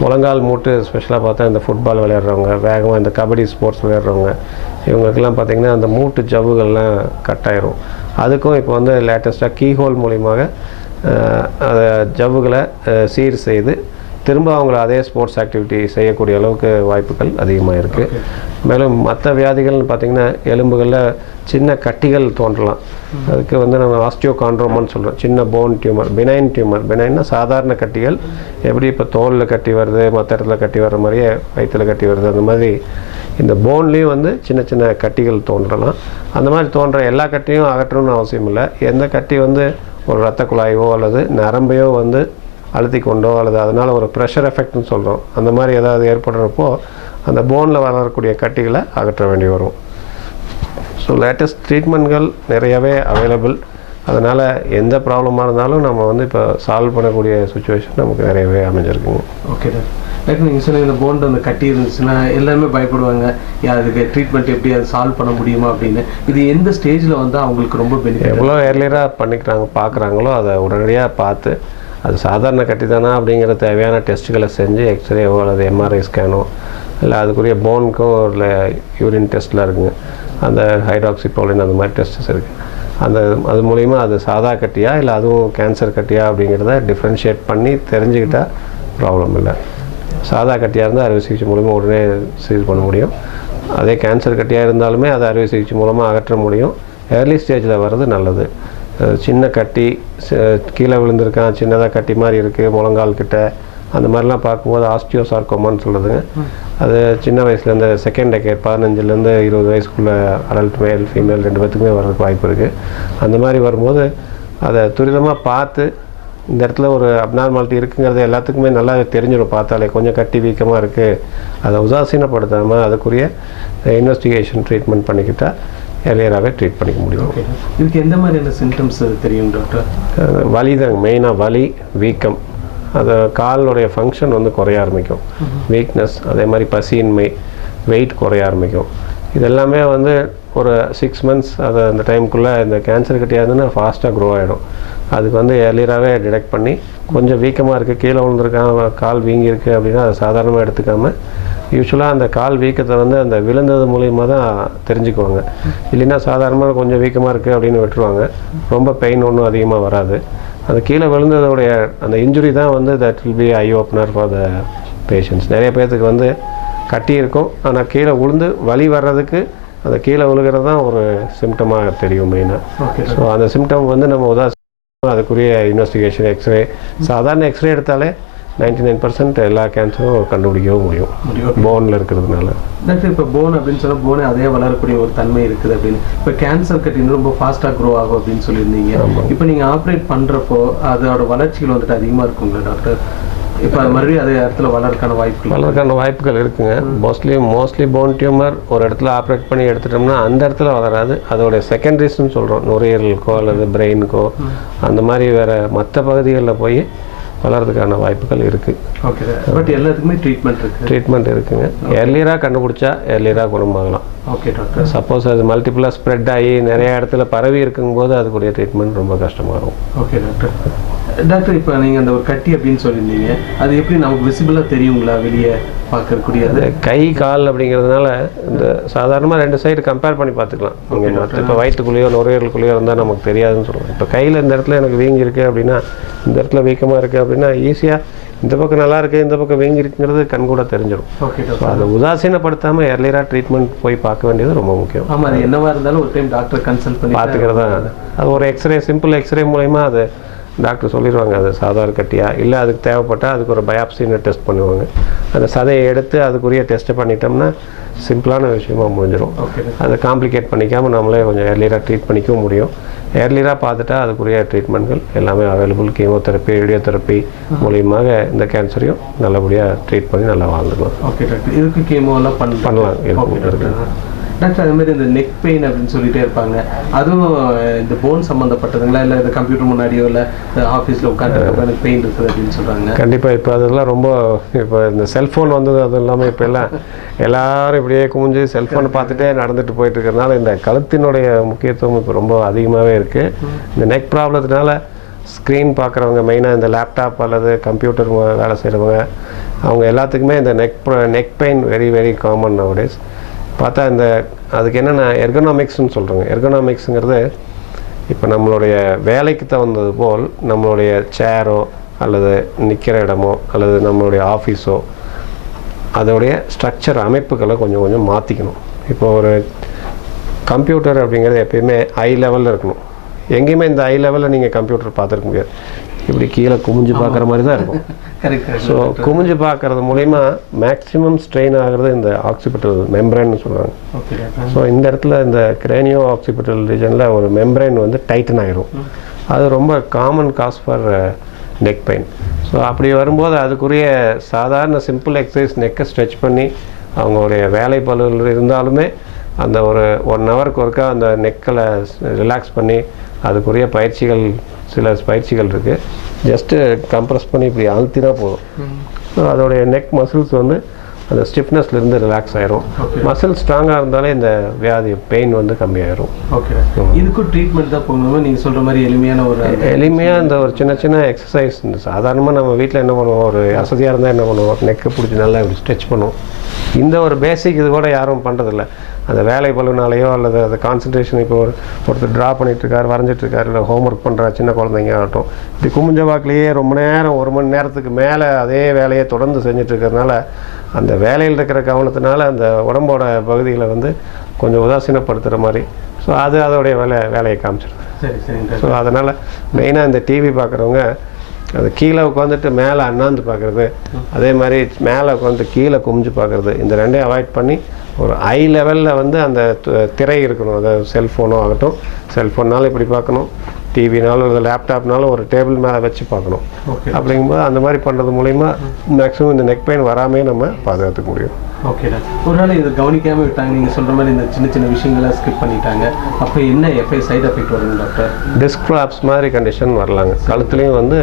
முழங்கால் மூட்டு ஸ்பெஷலாக பார்த்தா இந்த ஃபுட்பால் விளையாடுறவங்க, வேகமாக இந்த கபடி ஸ்போர்ட்ஸ் விளையாடுறவங்க, இவங்களுக்கெல்லாம் பார்த்திங்கன்னா அந்த மூட்டு ஜவ்வுகள்லாம் கட்டாயிரும். அதுக்கும் இப்போ வந்து லேட்டஸ்ட்டாக கீஹோல் மூலியமாக அதை ஜவ்வுகளை சீர் செய்து திரும்ப அவங்கள அதே ஸ்போர்ட்ஸ் ஆக்டிவிட்டி செய்யக்கூடிய அளவுக்கு வாய்ப்புகள் அதிகமாக இருக்குது. மேலும் மற்ற வியாதிகள்னு பார்த்திங்கன்னா எலும்புகளில் சின்ன கட்டிகள் தோன்றலாம். அதுக்கு வந்து நம்ம ஆஸ்டியோகாண்ட்ரோமான்னு சொல்கிறோம். சின்ன போன் டியூமர், பினைன் டியூமர். பினைன்னா சாதாரண கட்டிகள், எப்படி இப்போ தோலில் கட்டி வருது, மற்ற இடத்துல கட்டி வர்ற மாதிரியே வயிற்றில் கட்டி வருது, அந்த மாதிரி இந்த போன்லேயும் வந்து சின்ன சின்ன கட்டிகள் தோன்றலாம். அந்த மாதிரி தோன்ற எல்லா கட்டியும் அகற்றணும்னு அவசியம் இல்லை. எந்த கட்டி வந்து ஒரு இரத்த குழாயோ அல்லது நரம்பையோ வந்து அழுத்தி கொண்டோ அல்லது அதனால் ஒரு ப்ரெஷர் எஃபெக்ட்னு சொல்கிறோம், அந்த மாதிரி ஏதாவது ஏற்படுறப்போ அந்த போனில் வளரக்கூடிய கட்டிகளை அகற்ற வேண்டி வரும். ஸோ லேட்டஸ்ட் ட்ரீட்மெண்ட்கள் நிறையவே அவைலபிள். அதனால் எந்த ப்ராப்ளமாக இருந்தாலும் நம்ம வந்து இப்போ சால்வ் பண்ணக்கூடிய சுச்சுவேஷன் நமக்கு நிறையவே அமைஞ்சிருக்குங்க. ஓகே டாக்டர், நீங்கள் சொன்ன இந்த போன் அந்த கட்டி இருந்துச்சுன்னா எல்லாருமே பயப்படுவாங்க, அதுக்கு ட்ரீட்மெண்ட் எப்படி அதை சால்வ் பண்ண முடியுமா அப்படின்னு. இது எந்த ஸ்டேஜில் வந்து அவங்களுக்கு ரொம்ப பெனிஃபிட்? எவ்வளோ ஏர்லியராக பண்ணிக்கிறாங்க பார்க்குறாங்களோ அதை உடனடியாக பார்த்து அது சாதாரண கட்டி தானா அப்படிங்கிற தேவையான டெஸ்ட்டுகளை செஞ்சு எக்ஸ்ரேவோ அல்லது எம்ஆர்ஐ ஸ்கேனோ இல்லை அதுக்குரிய போனுக்கும் இல்லை யூரின் டெஸ்ட்டில் இருக்குங்க, அந்த ஹைட்ராக்சிப்ரோலின் அந்த மாதிரி டெஸ்ட்ஸ் இருக்குது. அது மூலிமா அது சாதா கட்டியா இல்லை அதுவும் கேன்சர் கட்டியா அப்படிங்கிறத டிஃப்ரென்ஷியேட் பண்ணி தெரிஞ்சுக்கிட்டால் ப்ராப்ளம் இல்லை. சாதா கட்டியாக இருந்தால் அறுவை சிகிச்சை மூலிமா உடனே சீர் பண்ண முடியும். அதே கேன்சர் கட்டியாக இருந்தாலுமே அதை அறுவை சிகிச்சை மூலமாக அகற்ற முடியும். ஏர்லி ஸ்டேஜில் வர்றது நல்லது. சின்ன கட்டி கீழே விழுந்திருக்கான், சின்னதாக கட்டி மாதிரி இருக்குது முழங்கால் கிட்ட, அந்த மாதிரிலாம் பார்க்கும்போது ஆஸ்டியோசார்கோமான்னு சொல்லுதுங்க. அது சின்ன வயசுலேருந்து செகண்ட் டெக்கேட் 15லேருந்து 20 வயசுக்குள்ளே அடல்ட் மேல் ஃபீமேல் 2 பேத்துக்குமே வர்றதுக்கு வாய்ப்பு இருக்குது. அந்த மாதிரி வரும்போது அதை துரிதமாக பார்த்து இந்த இடத்துல ஒரு அப்நார்மாலிட்டி இருக்குங்கிறது எல்லாத்துக்குமே நல்லா தெரிஞ்சிடும். பார்த்தாலே கொஞ்சம் கட்டி வீக்கமாக இருக்குது, அதை உதாசீனப்படுத்தாமல் அதுக்குரிய இன்வெஸ்டிகேஷன் ட்ரீட்மெண்ட் பண்ணிக்கிட்டால் ஏர்லியராகவே ட்ரீட் பண்ணிக்க முடியும். இதுக்கு எந்த மாதிரியான சிம்டம்ஸ் தெரியும் டாக்டர்? வலி தாங்க மெயினாக, வலி, வீக்கம், அது காலினுடைய ஃபங்க்ஷன் வந்து குறைய ஆரம்பிக்கும், வீக்னஸ், அதே மாதிரி பசியின்மை, வெயிட் குறைய ஆரம்பிக்கும். இதெல்லாமே வந்து ஒரு 6 months அதை அந்த டைமுக்குள்ளே இந்த கேன்சர் கட்டியாக இருந்துன்னா ஃபாஸ்ட்டாக க்ரோ ஆகிடும். அதுக்கு வந்து ஏர்லியராகவே டிடெக்ட் பண்ணி கொஞ்சம் வீக்கமாக இருக்குது, கீழே விழுந்திருக்கான், கால் வீங்கியிருக்கு அப்படின்னா அதை சாதாரணமாக எடுத்துக்காமல் யூஸ்வலாக அந்த கால் வீக்கத்தை வந்து அந்த விழுந்தது மூலியமாக தான் தெரிஞ்சுக்குவாங்க. இல்லைன்னா சாதாரணமாக கொஞ்சம் வீக்கமாக இருக்குது அப்படின்னு விட்டுருவாங்க. ரொம்ப பெயின் ஒன்றும் அதிகமாக வராது. அந்த கீழே விழுந்ததோடைய அந்த இன்ஜுரி தான் வந்து that will be I opener for the patients. நிறைய பேர்த்துக்கு வந்து கட்டி இருக்கும், ஆனால் கீழே விழுந்து வலி வர்றதுக்கு அந்த கீழே விழுகிறது தான் ஒரு சிம்டமாக தெரியும் மெயினாக. ஸோ அந்த சிம்டம் வந்து நம்ம அதுக்குரிய இன்வெஸ்டிகேஷன், எக்ஸ்ரே, சாதாரண எக்ஸ்ரே எடுத்தாலே 99% எல்லா கேன்சரும் கண்டுபிடிக்கவும் முடியும் போனில் இருக்கிறதுனால. டாக்டர், இப்போ போன் அப்படின்னு சொன்னால் போனே அதே வளரக்கூடிய ஒரு தன்மை இருக்குது அப்படின்னு. இப்போ கேன்சர் கட்டி ரொம்ப ஃபாஸ்ட்டாக க்ரோ ஆகும் அப்படின்னு சொல்லியிருந்தீங்க. இப்போ நீங்கள் ஆப்ரேட் பண்ணுறப்போ அதோட வளர்ச்சிகள் வந்துட்டு அதிகமாக இருக்குங்களா டாக்டர்? இப்போ அது மறுபடியும் அதே இடத்துல வளர்க்கான வாய்ப்புகள் இருக்குங்க. மோஸ்ட்லி போன் டியூமர் ஒரு இடத்துல ஆப்ரேட் பண்ணி எடுத்துட்டோம்னா அந்த இடத்துல வளராது. அதோடைய செகண்டரிஸ்ன்னு சொல்கிறோம், நுரையீரலுக்கோ அல்லது பிரெயினுக்கோ அந்த மாதிரி வேறு மற்ற பகுதிகளில் போய் வளர்றதுக்கான வாய்ப்புகள் இருக்குது. ஓகே, பட் எல்லாத்துக்குமே ட்ரீட்மெண்ட் இருக்குங்க. ஏர்லியராக கண்டுபிடிச்சா ஏர்லியராக குணமாகலாம். Okay doctor. சப்போஸ் அது மல்டிபிளாக ஸ்ப்ரெட் ஆகி நிறைய இடத்துல பரவி இருக்கும்போது அதுக்குரிய ட்ரீட்மெண்ட் ரொம்ப கஷ்டமாக இருக்கும். Okay doctor. டாக்டர், இப்போ நீங்கள் அந்த ஒரு கட்டி அப்படின்னு சொல்லியிருந்தீங்க, அது எப்படி நமக்கு விசிபிளாக தெரியுங்களா வெளியே பார்க்கக்கூடியது? கை கால் அப்படிங்கிறதுனால இந்த சாதாரணமாக 2 சைடு கம்பேர் பண்ணி பார்த்துக்கலாம். இப்போ வயிற்றுக்குள்ளேயோ நுரையீரலுக்குள்ளேயோ இருந்தால் நமக்கு தெரியாதுன்னு சொல்லுவோம். இப்போ கையில் இந்த இடத்துல எனக்கு வீங்கிருக்கு அப்படின்னா, இந்த இடத்துல வீக்கமாக இருக்குது அப்படின்னா ஈஸியாக இந்த பக்கம் நல்லா இருக்குது, இந்த பக்கம் வீங்கிருக்குங்கிறது கண் கூட தெரிஞ்சிடும். ஓகே, அதை உதாசீனப்படுத்தாமல் ஏர்லியராக ட்ரீட்மெண்ட் போய் பார்க்க வேண்டியது ரொம்ப முக்கியம். ஆமாம், அது என்னவா இருந்தாலும் ஒரு டைம் டாக்டர் கன்சல்ட் பண்ணி பார்த்துக்கிறதா. அது ஒரு எக்ஸ்ரே, சிம்பிள் எக்ஸ்ரே மூலயமா அது டாக்டர் சொல்லிடுவாங்க அது சாதாரண கட்டியா இல்லை, அதுக்கு தேவைப்பட்டால் அதுக்கு ஒரு பயாப்சின்னு டெஸ்ட் பண்ணுவாங்க. அந்த சதையை எடுத்து அதுக்குரிய டெஸ்ட்டை பண்ணிட்டோம்னா சிம்பிளான விஷயமா முடிஞ்சிடும். அதை காம்ப்ளிகேட் பண்ணிக்காமல் நம்மளே கொஞ்சம் ஏர்லியராக ட்ரீட் பண்ணிக்கவும் முடியும். ஏர்லியராக பார்த்துட்டா அதுக்குரிய ட்ரீட்மெண்ட்கள் எல்லாமே அவைலபிள். கீமோதெரப்பி, ரேடியோதெரப்பி மூலியமாக இந்த கேன்சரையும் நல்லபடியாக ட்ரீட் பண்ணி நல்லா வாழ்ந்துக்கலாம். ஓகே டாக்டர், இதுக்கு கீமோலாம் பண்ணலாம் இருக்கு. டாக்டர், அதே மாதிரி இந்த நெக் பெயின் அப்படின்னு சொல்லிட்டே இருப்பாங்க, அதுவும் இந்த போன் சம்மந்தப்பட்டதுங்களா இல்லை இந்த கம்ப்யூட்டர் முன்னாடியோ இல்லை ஆஃபீஸில் உட்காந்துருக்கப்ப எனக்கு பெயின் இருக்குது அப்படின்னு சொல்கிறாங்க? கண்டிப்பாக. இப்போ அதெல்லாம் ரொம்ப இப்போ இந்த செல்ஃபோன் வந்தது, அதுவும் இல்லாமல் இப்போ எல்லாம் எல்லோரும் இப்படியே குமிஞ்சு செல்ஃபோனை பார்த்துட்டே நடந்துட்டு போயிட்டு இருக்கிறதுனால இந்த கழுத்தினுடைய முக்கியத்துவம் இப்போ ரொம்ப அதிகமாகவே இருக்குது. இந்த நெக் ப்ராப்ளத்தினால ஸ்க்ரீன் பார்க்குறவங்க, மெயினாக இந்த லேப்டாப் அல்லது கம்ப்யூட்டர் வேலை செய்கிறவங்க, அவங்க எல்லாத்துக்குமே இந்த neck pain very very common nowadays. பார்த்தா இந்த அதுக்கு என்னென்ன எர்கனாமிக்ஸ்ன்னு சொல்கிறாங்க. எர்கனாமிக்ஸுங்கிறது இப்போ நம்மளுடைய வேலைக்கு தகுந்தது போல் நம்மளுடைய சேரோ அல்லது நிற்கிற இடமோ அல்லது நம்மளுடைய ஆஃபீஸோ அதோடைய ஸ்ட்ரக்சர் அமைப்புகளை கொஞ்சம் கொஞ்சம் மாற்றிக்கணும். இப்போ ஒரு கம்ப்யூட்டர் அப்படிங்கிறது எப்பயுமே ஐ லெவலில் இருக்கணும். எங்கேயுமே இந்த ஐ லெவலில் நீங்கள் கம்ப்யூட்டர் பார்த்துருக்க முடியாது. இப்படி கீழே குமிஞ்சு பார்க்குற மாதிரி தான் இருக்கும். ஸோ குமிஞ்சு பார்க்கறது மூலிமா மேக்ஸிமம் ஸ்ட்ரெயின் ஆகிறது இந்த ஆக்சிபிட்டல் மெம்பரேன்னு சொல்லுவாங்க. ஸோ இந்த இடத்துல இந்த கிரேனியோ ஆக்சிபிட்டல் ரீஜனில் ஒரு மெம்பரேன் வந்து டைட்டன் ஆகிடும். அது ரொம்ப common cause for neck pain. So அப்படி வரும்போது அதுக்குரிய சாதாரண சிம்பிள் எக்ஸசைஸ் நெக்கை ஸ்ட்ரெச் பண்ணி அவங்களுடைய வேலை பளுவில் இருந்தாலுமே அந்த ஒரு 1 ஹவருக்கு ஒருக்கா அந்த நெக்கில் ரிலாக்ஸ் பண்ணி அதுக்குரிய சில பயிற்சிகள் இருக்குது. ஜஸ்ட்டு கம்ப்ரெஸ் பண்ணி இப்படி அழுத்தினா போதும். ஸோ அதோடைய நெக் மசில்ஸ் வந்து அந்த ஸ்டிஃப்னஸ்லேருந்து ரிலாக்ஸ் ஆயிரும். மசில் ஸ்ட்ராங்காக இருந்தாலே இந்த வியாதி பெயின் வந்து கம்மியாயிரும். ஓகே, இதுக்கும் ட்ரீட்மெண்ட் தான் போகணும் நீங்கள் சொல்கிற மாதிரி எளிமையாக இந்த ஒரு சின்ன சின்ன எக்ஸசைஸ். இந்த சாதாரணமாக நம்ம வீட்டில் என்ன பண்ணுவோம், ஒரு வசதியாக இருந்தால் என்ன பண்ணுவோம், நெக்கை பிடிச்சி நல்லா இப்படி ஸ்ட்ரெச் பண்ணுவோம். இந்த ஒரு பேசிக் இது கூட யாரும் பண்ணுறதில்ல. அந்த வேலை பலுனாலேயோ அல்லது அந்த கான்சன்ட்ரேஷன், இப்போ ஒருத்தர் ட்ரா பண்ணிகிட்ருக்காரு, வரைஞ்சிட்ருக்காரு, இல்லை ஹோம்ஒர்க் பண்ணுற சின்ன குழந்தைங்க ஆகட்டும், இப்படி குமிஞ்ச வாக்கிலேயே ரொம்ப நேரம் 1 மணி நேரத்துக்கு மேலே அதே வேலையை தொடர்ந்து செஞ்சிட்ருக்கிறதுனால அந்த வேலையில் இருக்கிற கவனத்தினால அந்த உடம்போட பகுதிகளை வந்து கொஞ்சம் உதாசீனப்படுத்துகிற மாதிரி. ஸோ அது அதோடைய வேலையை காமிச்சிருது. சரி சரி. ஸோ அதனால் மெயினாக இந்த டிவி பார்க்குறவங்க அது கீழே உட்காந்துட்டு மேலே அண்ணாந்து பார்க்குறது, அதே மாதிரி மேலே உட்காந்து கீழே குமிஞ்சு பார்க்குறது, இந்த ரெண்டையும் அவாய்ட் பண்ணி ஒரு ஐ லெவலில் வந்து அந்த திரை இருக்கணும். அதாவது செல்ஃபோனோ ஆகட்டும், செல்ஃபோன்னாலும் இப்படி பார்க்கணும், டிவினாலும் இல்லை லேப்டாப்னாலும் ஒரு டேபிள் மேலே வச்சு பார்க்கணும். அப்படிங்கும்போது அந்த மாதிரி பண்ணுறது மூலிமா மேக்ஸிமம் இந்த நெக் பெயின் வராமே நம்ம பாதுகாத்துக்க முடியும். ஓகேடா. ஒரு நாள் இதை கவனிக்காமல் விட்டாங்க, நீங்கள் சொல்கிற மாதிரி இந்த சின்ன சின்ன விஷயங்களை ஸ்கிப் பண்ணிட்டாங்க, அப்போ என்ன சைடு எஃபெக்ட் வருங்க டாக்டர்? டிஸ்க் ப்ராப்ஸ் மாதிரி கண்டிஷன் வரலாங்க. கழுத்துலேயும் வந்து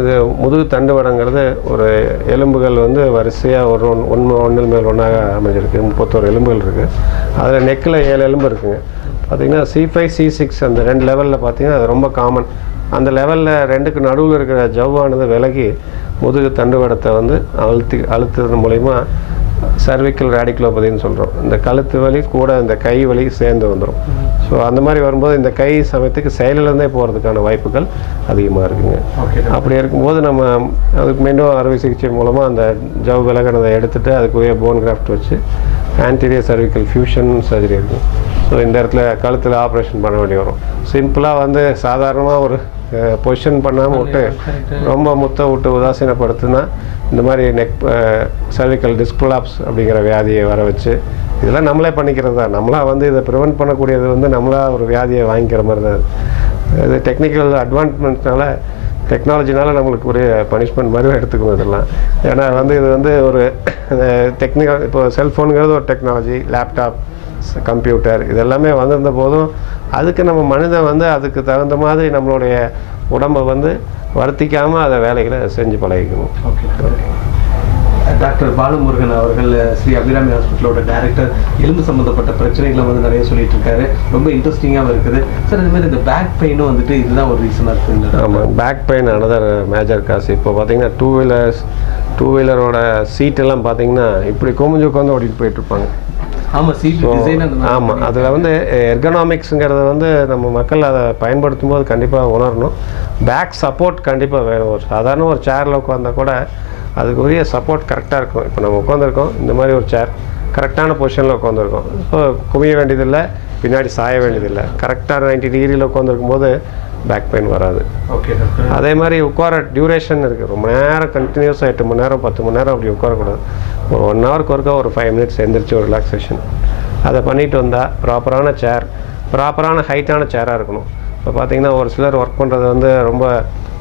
இது முதுகு தண்டுவடங்கிறது ஒரு எலும்புகள் வந்து வரிசையாக ஒன்றில் மேல் ஒன்றாக அமைஞ்சிருக்கு. 31 எலும்புகள் இருக்குது. அதில் நெக்கில் 7 எலும்பு இருக்குங்க. பார்த்திங்கன்னா C5 C6 அந்த 2 லெவலில் பார்த்திங்கன்னா அது ரொம்ப காமன். அந்த லெவலில் 2க்கு நடுவில் இருக்கிற ஜவ்வானது விலகி முதுகு தண்டுவடத்தை வந்து அழுத்துறது மூலிமா சர்விக்கல் ரேடிகுலோபதின்னு சொல்கிறோம். இந்த கழுத்து வலி கூட இந்த கை வலி சேர்ந்து வந்துடும். ஸோ அந்த மாதிரி வரும்போது இந்த கை சமயத்துக்கு செயலிலேருந்தே போகிறதுக்கான வாய்ப்புகள் அதிகமாக இருக்குங்க. அப்படி இருக்கும்போது நம்ம அதுக்கு மீண்டும் அறுவை சிகிச்சை மூலமாக அந்த ஜவ் விலகினதை எடுத்துகிட்டு அதுக்குரிய போன் கிராஃப்ட் வச்சு ஆன்டீரியர் சர்விக்கல் ஃபியூஷன் சர்ஜரி இருக்கும். ஸோ இந்த இடத்துல கழுத்தில் ஆப்ரேஷன் பண்ண வேண்டி வரும். சிம்பிளாக வந்து சாதாரணமாக ஒரு பொசிஷன் பண்ணாமல் விட்டு ரொம்ப முத்த விட்டு உதாசீனப்படுத்துனா இந்த மாதிரி நெக் சர்விக்கல் டிஸ்க் ப்ரொலாப்ஸ் அப்படிங்கிற வியாதியை வர வச்சு, இதெல்லாம் நம்மளே பண்ணிக்கிறது தான். நம்மளாக வந்து இதை ப்ரிவென்ட் பண்ணக்கூடியது வந்து நம்மளாக ஒரு வியாதியை வாங்கிக்கிற மாதிரி தான். இது டெக்னிக்கல் அட்வான்ஸ்மெண்ட்னால டெக்னாலஜினால நம்மளுக்கு ஒரு பனிஷ்மெண்ட் மாதிரி எடுத்துக்கணும் இதெல்லாம். ஏன்னா வந்து இது வந்து ஒரு டெக்னிக்கல், இப்போ செல்ஃபோனுங்கிறது ஒரு டெக்னாலஜி, லேப்டாப், கம்ப்யூட்டர் இதெல்லாமே வந்திருந்த போதும் அதுக்கு நம்ம மனிதன் வந்து அதுக்கு தகுந்த மாதிரி நம்மளுடைய உடம்பை வந்து வருத்திக்காமல் அதை வேலைகளை செஞ்சு பழகிக்கணும். டாக்டர் பாலமுருகன் அவர்கள் ஸ்ரீ அபிராமி ஹாஸ்பிட்டலோட டைரக்டர், எலும்பு சம்மந்தப்பட்ட பிரச்சனைகளை வந்து நிறைய சொல்லிட்டு இருக்காரு. ரொம்ப இன்ட்ரெஸ்டிங்காகவும் இருக்குது சார். இது மாதிரி இந்த பேக் பெயினும் வந்துட்டு இதுதான் ஒரு ரீசனாக இருக்குங்க. ஆமாம், பேக் பெயின் அனதர் மேஜர் காசு. இப்போ பார்த்தீங்கன்னா டூ வீலரோட சீட்டெல்லாம் பார்த்தீங்கன்னா இப்படி குமிஞ்சு உட்காந்து ஓடிட்டு போயிட்டுருப்பாங்க. ஆமாம், அதில் வந்து எர்கனாமிக்ஸுங்கிறத வந்து நம்ம மக்கள் அதை பயன்படுத்தும் போது கண்டிப்பாக உணரணும். பேக் சப்போர்ட் கண்டிப்பாக வேணும். ஒரு சாதாரண ஒரு சேரில் உட்காந்தா கூட அதுக்குரிய சப்போர்ட் கரெக்டாக இருக்கும். இப்போ நம்ம உட்காந்துருக்கோம், இந்த மாதிரி ஒரு சேர் கரெக்டான பொசிஷனில் உட்காந்துருக்கோம். ஸோ குமிய வேண்டியதில்லை, பின்னாடி சாய வேண்டியதில்லை. கரெக்டாக 90 டிகிரியில் உட்காந்துருக்கும் போது பேக் பெயின் வராது. அதே மாதிரி உட்கார டியூரேஷன் இருக்குது. ரொம்ப நேரம் கண்டினியூஸாக 8 மணி நேரம் 10 மணி நேரம் அப்படி உட்காரக்கூடாது. ஒரு 1 ஹவருக்கு ஒருக்கா ஒரு 5 மினிட்ஸ் எந்திரிச்சு ஒரு ரிலாக்ஸேஷன் அதை பண்ணிட்டு வந்தால் ப்ராப்பரான சேர், ப்ராப்பரான ஹைட்டான சேராக இருக்கணும். இப்போ பார்த்தீங்கன்னா ஒரு சிலர் ஒர்க் பண்ணுறது வந்து ரொம்ப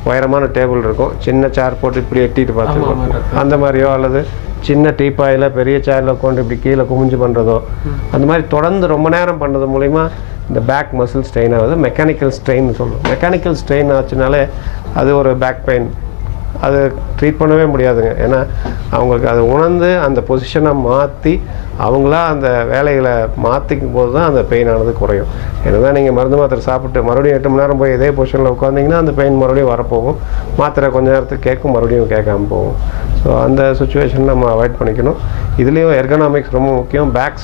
உயரமான டேபிள் இருக்கும், சின்ன சேர் போட்டு இப்படி எட்டிட்டு பார்த்துருக்கோம். அந்த மாதிரியோ அல்லது சின்ன டீப்பாயில் பெரிய சேரில் உட்காந்து இப்படி கீழே குமிஞ்சு பண்ணுறதோ, அந்த மாதிரி தொடர்ந்து ரொம்ப நேரம் பண்ணுறது மூலிமா இந்த பேக் மசில் ஸ்ட்ரெயின் ஆகுது. மெக்கானிக்கல் ஸ்ட்ரெயின் சொல்லுவோம். மெக்கானிக்கல் ஸ்ட்ரெயின் ஆச்சுனாலே அது ஒரு பேக் பெயின். அது ட்ரீட் பண்ணவே முடியாதுங்க. ஏன்னா அவங்களுக்கு அதை உணர்ந்து அந்த பொசிஷனை மாற்றி அவங்களா அந்த வேலைகளை மாற்றிக்கும் போது தான் அந்த பெயினானது குறையும். என்னதான் நீங்கள் மருந்து மாத்திரை சாப்பிட்டு மறுபடியும் 8 மணி நேரம் போய் இதே பொசிஷனில் உட்காந்திங்கன்னா அந்த பெயின் மறுபடியும் வரப்போகும். மாத்திரை கொஞ்ச நேரத்துக்கு கேட்கும், மறுபடியும் கேட்காம போகும். ஸோ அந்த சுச்சுவேஷன் நம்ம அவாய்ட் பண்ணிக்கணும். இதுலேயும் எர்கனாமிக்ஸ் ரொம்ப முக்கியம். பேக்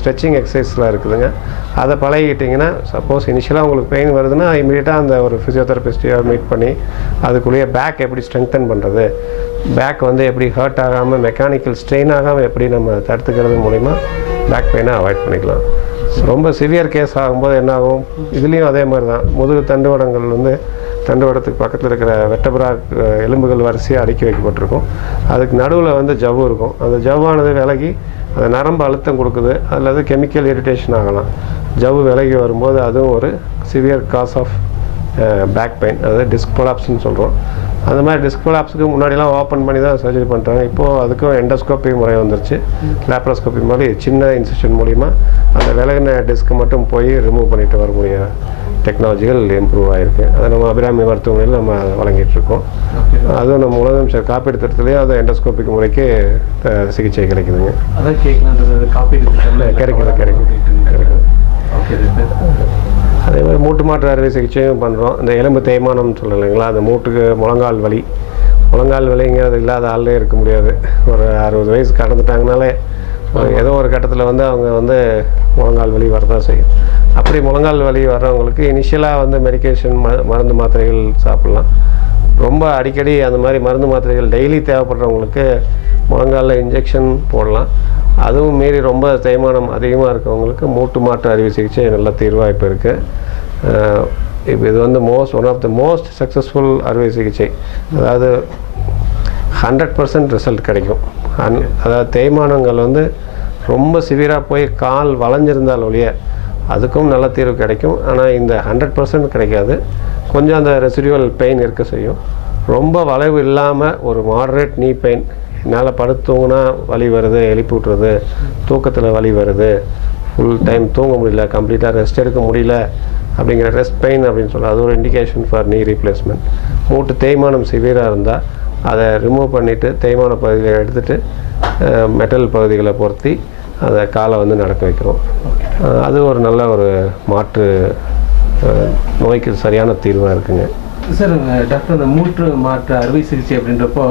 ஸ்ட்ரெச்சிங் எக்ஸசைஸ்லாம் இருக்குதுங்க. அதை பழகிட்டிங்கன்னா சப்போஸ் இனிஷியலாக உங்களுக்கு பெயின் வருதுன்னா இமீடியட்டாக அந்த ஒரு ஃபிசியோதெரபிஸ்டையோ மீட் பண்ணி அதுக்குள்ளேயே பேக் எப்படி ஸ்ட்ரெங்தன் பண்ணுறது, பேக் வந்து எப்படி ஹர்ட் ஆகாமல் மெக்கானிக்கல் ஸ்ட்ரெயின் ஆகாமல் எப்படி நம்ம தடுத்துக்கிறது மூலிமா பேக் பெயினை அவாய்ட் பண்ணிக்கலாம். ரொம்ப சிவியர் கேஸ் ஆகும்போது என்ன ஆகும், இதுலேயும் அதே மாதிரி தான். முதுகு தண்டுவடங்கள் வந்து தண்டுவடத்துக்கு பக்கத்தில் இருக்கிற வெட்டபுரா எலும்புகள் வரிசையாக அடுக்கி வைக்கப்பட்டிருக்கும். அதுக்கு நடுவில் வந்து ஜவ்வு இருக்கும். அந்த ஜவ்வானது விலகி அந்த நரம்பு அழுத்தம் கொடுக்குது, அல்லது கெமிக்கல் இரிட்டேஷன் ஆகலாம். ஜவ்வு விலகி வரும்போது அதுவும் ஒரு severe cause of back pain, அதாவது டிஸ்க் ப்ரொலாப்ஸ்ன்னு சொல்கிறோம். அந்த மாதிரி டிஸ்க் ப்ரொலாப்ஸுக்கு முன்னாடிலாம் ஓப்பன் பண்ணி தான் சர்ஜரி பண்ணுறாங்க. இப்போது அதுக்கும் எண்டோஸ்கோப்பி முறை வந்துருச்சு. லேப்ரோஸ்கோப்பி மாதிரி சின்ன இன்சிஷன் மூலிமா அந்த விலகின டிஸ்க்கு மட்டும் போய் ரிமூவ் பண்ணிட்டு வரக்கூடிய டெக்னாலஜிகள் இம்ப்ரூவ் ஆகிருக்கு. அதை நம்ம அபிராமி மருத்துவமனையில் நம்ம வழங்கிட்டுருக்கோம். அதுவும் நம்ம உலகம் காப்பீடு திட்டத்துலேயும் அது எண்டோஸ்கோபிக் முறைக்கு சிகிச்சை கிடைக்குதுங்க. அதான் கேட்கலான்றது, காப்பீடு கிடைக்குது. அதே மாதிரி மூட்டு மாற்று அறுவை சிகிச்சையும் பண்ணுறோம். இந்த எலும்பு தேய்மானம்னு சொல்லலாம் இல்லைங்களா, அந்த மூட்டுக்கு முழங்கால் வலிங்கிறது இல்லாத ஆளே இருக்க முடியாது. ஒரு 60 வயசு கடந்துட்டாங்கனாலே ஏதோ ஒரு கட்டத்தில் வந்து அவங்க வந்து முழங்கால் வலி வரதான் செய்யும். அப்படி முழங்கால் வலி வர்றவங்களுக்கு இனிஷியலாக வந்து மெடிக்கேஷன் மருந்து மாத்திரைகள் சாப்பிட்லாம். ரொம்ப அடிக்கடி அந்த மாதிரி மருந்து மாத்திரைகள் டெய்லி தேவைப்படுறவங்களுக்கு முழங்காலில் இன்ஜெக்ஷன் போடலாம். அதுவும் மீறி ரொம்ப தேய்மானம் அதிகமாக இருக்கவங்களுக்கு மூட்டு மாற்று அறுவை சிகிச்சை நல்ல தீர்வாக இப்போ இருக்குது. இப்போ இது வந்து one of the most successful அறுவை சிகிச்சை. அதாவது 100% ரிசல்ட் கிடைக்கும். அதாவது தேய்மானங்கள் வந்து ரொம்ப சிவியராக போய் கால் வளைஞ்சிருந்தால் ஒழிய அதுக்கும் நல்ல தீர்வு கிடைக்கும். ஆனால் இந்த 100% கிடைக்காது. கொஞ்சம் அந்த ரெசிடுவல் பெயின் இருக்க செய்யும். ரொம்ப வளைவு இல்லாமல் ஒரு மாடரேட் நீ பெயின், என்னால் படுத்தூங்கினா வலி வருது, எழுப்பி விட்றது, தூக்கத்தில் வலி வருது, ஃபுல் டைம் தூங்க முடியல, கம்ப்ளீட்டாக ரெஸ்ட் எடுக்க முடியல அப்படிங்கிற ரெஸ்ட் பெயின் அப்படின்னு சொல்ல, அது ஒரு இண்டிகேஷன் ஃபார் நீ ரீப்ளேஸ்மெண்ட். மூட்டு தேய்மானம் சிவியராக இருந்தால் அதை ரிமூவ் பண்ணிவிட்டு தேய்மான பகுதிகளை எடுத்துகிட்டு மெட்டல் பகுதிகளை பொருத்தி அதை காலை வந்து நடக்க வைக்கிறோம். அது ஒரு நல்ல ஒரு மாற்று நோய்க்கு சரியான தீர்வாக இருக்குங்க. சார், டாக்டர், இந்த மூட்டு மாற்று அறுவை சிகிச்சை அப்படின்றப்போ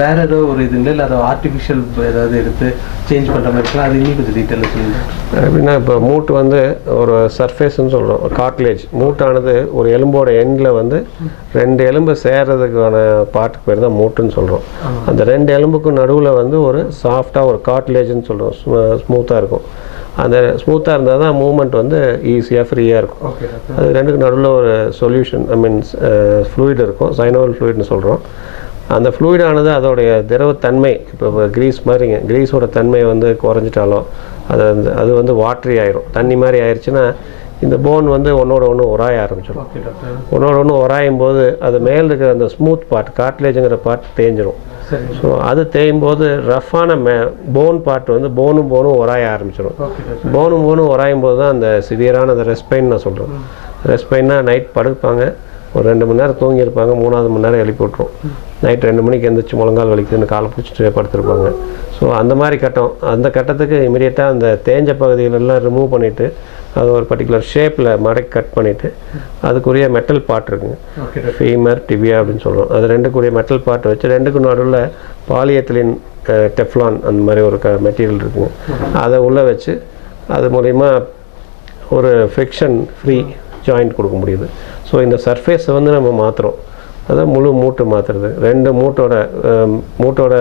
வேற ஏதோ ஒரு இதுங்களா இல்லை அதை ஆர்டிஃபிஷியல் ஏதாவது எடுத்து சேஞ்ச் பண்ணுற மாதிரி இருக்கலாம்? அது இன்னும் கொஞ்சம் டீட்டெயிலாக சொல்லுங்கள். எப்படின்னா, இப்போ மூட்டு வந்து ஒரு சர்ஃபேஸ்ன்னு சொல்கிறோம், ஒரு கார்ட்லேஜ். மூட்டானது ஒரு எலும்போட எண்டில் வந்து 2 எலும்பு சேர்றதுக்கான பார்ட்டுக்கு பேர் தான் மூட்டுன்னு சொல்கிறோம். அந்த 2 எலும்புக்கும் நடுவில் வந்து ஒரு சாஃப்டாக ஒரு கார்ட்லேஜ்னு சொல்கிறோம், ஸ்மூத்தாக இருக்கும். அந்த ஸ்மூத்தாக இருந்தால் தான் மூவ்மெண்ட் வந்து ஈஸியாக ஃப்ரீயாக இருக்கும். அது ரெண்டுக்கு நடுவில் ஒரு சொல்யூஷன், ஃப்ளூயிட் இருக்கும், சைனோவல் ஃப்ளூயிட்னு சொல்கிறோம். அந்த ஃப்ளூயிடானது அதோடைய திரவத்தன்மை, இப்போ கிரீஸ் மாதிரிங்க, கிரீஸோட தன்மை வந்து குறைஞ்சிட்டாலோ அது வந்து வாட்ரி ஆயிரும், தண்ணி மாதிரி ஆயிடுச்சுன்னா இந்த போன் வந்து ஒன்றோட ஒன்று உராய ஆரம்பிச்சிடும். ஒன்றோட ஒன்று உராயும் போது அது மேலே இருக்கிற அந்த ஸ்மூத் பார்ட், கார்ட்லேஜுங்கிற பார்ட் தேஞ்சிடும். ஸோ அது தேயும் போது ரஃப்பான போன் பார்ட் வந்து போனும் உராய ஆரம்பிச்சிடும். போனும் உராயும் போது தான் அந்த சிவியரான அந்த ரெஸ்ட் பெயின் நான் சொல்கிறேன். ரெஸ்ட் பெயின்னா நைட் படுப்பாங்க, ஒரு 2 மணி நேரம் தூங்கியிருப்பாங்க, 3ஆவது மணி நேரம் எழுப்பி விட்ருவோம். நைட் 2 மணிக்கு எந்திரிச்சு முழங்கால் வலிக்குதுன்னு காலை பிடிச்சிட்டு படுத்துருப்பாங்க. ஸோ அந்த மாதிரி அந்த கட்டத்துக்கு இமீடியட்டாக அந்த தேஞ்ச பகுதிகளெல்லாம் ரிமூவ் பண்ணிவிட்டு அது ஒரு பர்டிகுலர் ஷேப்பில் மடக்கி கட் பண்ணிவிட்டு அதுக்குரிய மெட்டல் பார்ட் இருக்குங்க, ஃபீமர், டிபியா அப்படின்னு சொல்கிறோம். அது 2க்குரிய மெட்டல் பார்ட் வச்சு 2க்கும் நடுவில் பாலியத்திலின், டெஃப்லான் அந்த மாதிரி ஒரு மெட்டீரியல் இருக்குங்க, அதை உள்ளே வச்சு அது மூலிமா ஒரு ஃப்ரிக்ஷன் ஃப்ரீ ஜாயிண்ட் கொடுக்க முடியுது. ஸோ இந்த சர்ஃபேஸை வந்து நம்ம மாற்றுறோம். அதான் முழு மூட்டு மாற்றுறது. 2 மூட்டோட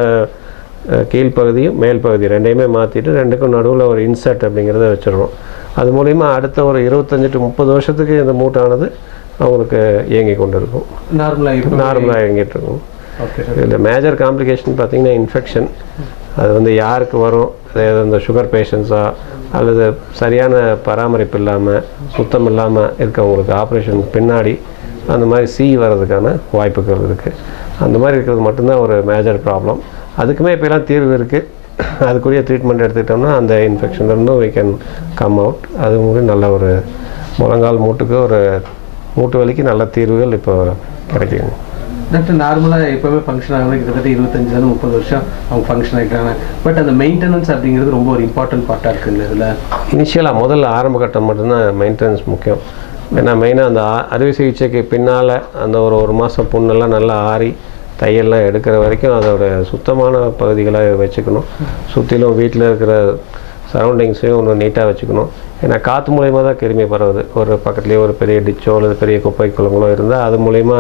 கீழ்ப்பகுதியும் மேல் பகுதி 2யுமே மாற்றிட்டு 2க்கும் நடுவில் ஒரு இன்சர்ட் அப்படிங்கிறத வச்சிடுறோம். அது மூலிமா அடுத்த ஒரு 25 to 30 வருஷத்துக்கு இந்த மூட்டானது அவங்களுக்கு இயங்கி கொண்டு இருக்கும், நார்மலாக இயங்கிட்டு இருக்கும். இதில் மேஜர் காம்ப்ளிகேஷன் பார்த்திங்கன்னா இன்ஃபெக்ஷன். அது வந்து யாருக்கு வரும், அதாவது இந்த சுகர் பேஷண்ட்ஸாக அல்லது சரியான பராமரிப்பு இல்லாமல் சுத்தம் இல்லாமல் இருக்கவங்களுக்கு ஆப்ரேஷனுக்கு பின்னாடி அந்த மாதிரி வர்றதுக்கான வாய்ப்புகள் இருக்குது. அந்த மாதிரி இருக்கிறது மட்டும்தான் ஒரு மேஜர் ப்ராப்ளம். அதுக்குமே இப்போலாம் தீர்வு இருக்குது. அதுக்குரிய ட்ரீட்மெண்ட் எடுத்துக்கிட்டோம்னா அந்த இன்ஃபெக்ஷன்லேருந்தும் we can come out. அது நல்ல ஒரு முழங்கால் மூட்டுக்கு ஒரு மூட்டு வலிக்கு நல்ல தீர்வுகள் இப்போ கிடைக்குங்க. டாக்டர், நார்மலாக எப்போவுமே ஃபங்க்ஷன் ஆகுது, கிட்டத்தட்ட 25-30 வருஷம் அவங்க ஃபங்க்ஷன் ஆகிட்டாங்க. பட் அந்த மெயின்டெனன்ஸ் அப்படிங்கிறது ரொம்ப ஒரு இம்பார்ட்டன்ட் பார்ட்டாக இருக்குங்க. இதில் இனிஷியலாக முதல்ல ஆரம்ப கட்டம் மட்டும்தான் மெயின்டெனன்ஸ் முக்கியம். ஏன்னா மெயினாக அந்த அறுவை சிகிச்சைக்கு பின்னால் அந்த ஒரு மாதம் புண்ணெல்லாம் நல்லா ஆறி தையெல்லாம் எடுக்கிற வரைக்கும் அதோட சுத்தமான பகுதிகளை வச்சுக்கணும். சுற்றிலும் வீட்டில் இருக்கிற சரௌண்டிங்ஸையும் ஒன்று நீட்டாக வச்சுக்கணும். ஏன்னா காற்று மூலயமா தான் கிருமி பரவுது. ஒரு பக்கத்துலேயே ஒரு பெரிய டிச்சோ அல்லது பெரிய குப்பை குளங்களோ இருந்தால் அது மூலயமா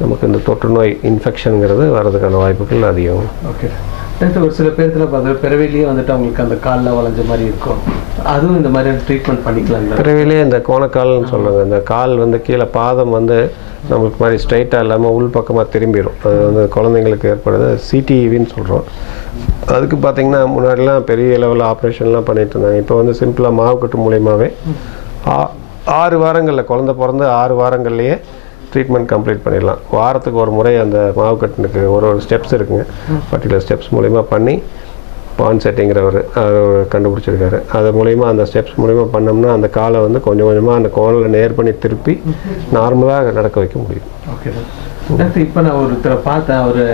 நமக்கு இந்த தொற்று நோய் இன்ஃபெக்ஷனுங்கிறது வர்றதுக்கான வாய்ப்புகள் அதிகம். ஓகே டாக்டர், ஒரு சில பேர்த்தில் பார்த்தா பிறவிலேயே வந்துட்டு அவங்களுக்கு அந்த காலில் வளைஞ்ச மாதிரி இருக்கும், அதுவும் இந்த மாதிரி ட்ரீட்மெண்ட் பண்ணிக்கலாம்? பிறவிலே இந்த கோணக்கால்னு சொல்லுவாங்க. இந்த கால் வந்து கீழே பாதம் வந்து நம்மளுக்கு மாதிரி ஸ்ட்ரைட்டாக இல்லாமல் உள் பக்கமாக திரும்பிடும். அது வந்து குழந்தைங்களுக்கு ஏற்படுது, சிடிஇவின்னு சொல்கிறோம். அதுக்கு பார்த்திங்கன்னா முன்னாடிலாம் பெரிய லெவலில் ஆப்ரேஷன்லாம் பண்ணிட்டு இருந்தாங்க. இப்போ வந்து சிம்பிளாக மாவுக்கட்டு மூலியமாகவே 6 வாரங்களில், குழந்தை பிறந்து 6 வாரங்கள்லேயே ட்ரீட்மெண்ட் கம்ப்ளீட் பண்ணிடலாம். வாரத்துக்கு ஒரு முறை அந்த மாவுக்கட்டுனுக்கு ஒரு ஸ்டெப்ஸ் இருக்குங்க, பர்டிகுலர் ஸ்டெப்ஸ் மூலிமா பண்ணி பான் செட்டிங்கிறவர் கண்டுபிடிச்சிருக்காரு. அது மூலிமா அந்த ஸ்டெப்ஸ் மூலிமா பண்ணோம்னா அந்த காலை வந்து கொஞ்சம் கொஞ்சமாக அந்த கோணில் நேர் பண்ணி திருப்பி நார்மலாக நடக்க வைக்க முடியும். ஓகே டாக்டர், இப்போ நான் ஒருத்தரை பார்த்தேன், அவர்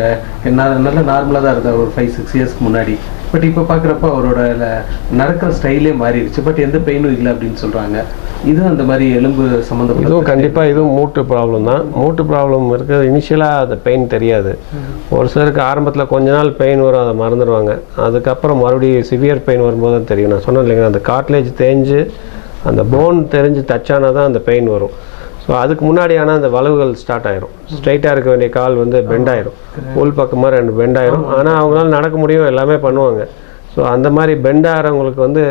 நல்ல நார்மலாக தான் இருந்தார் ஒரு 5-6 இயர்ஸ்க்கு முன்னாடி. பட் இப்போ பார்க்குறப்ப அவரோட நடக்கிற ஸ்டைலே மாறிடுச்சு, பட் எந்த பெயினும் இல்லை அப்படின்னு சொல்கிறாங்க. இதுவும் அந்த மாதிரி எலும்பு சம்மந்தப்பட்ட இதுவும் கண்டிப்பாக இதுவும் மூட்டு ப்ராப்ளம் தான். மூட்டு ப்ராப்ளம் இருக்குது. இனிஷியலாக அந்த பெயின் தெரியாது. ஒரு சிலருக்கு ஆரம்பத்தில் கொஞ்ச நாள் பெயின் வரும், அதை மறந்துடுவாங்க. அதுக்கப்புறம் மறுபடியும் சிவியர் பெயின் வரும்போது தான் தெரியும். நான் சொன்னேன் இல்லைங்க, அந்த கார்ட்லேஜ் தேஞ்சு அந்த போன் தெரிஞ்சு தச்சானா தான் அந்த பெயின் வரும். ஸோ அதுக்கு முன்னாடி ஆனால் அந்த வளைவுகள் ஸ்டார்ட் ஆயிரும். ஸ்ட்ரைட்டாக இருக்க வேண்டிய கால் வந்து பெண்ட் ஆயிரும், உள் பக்கமாக 2 பெண்ட் ஆயிரும். ஆனால் அவங்களால நடக்க முடியும், எல்லாமே பண்ணுவாங்க. ஸோ அந்த மாதிரி பெண்ட் ஆகிறவங்களுக்கு வந்து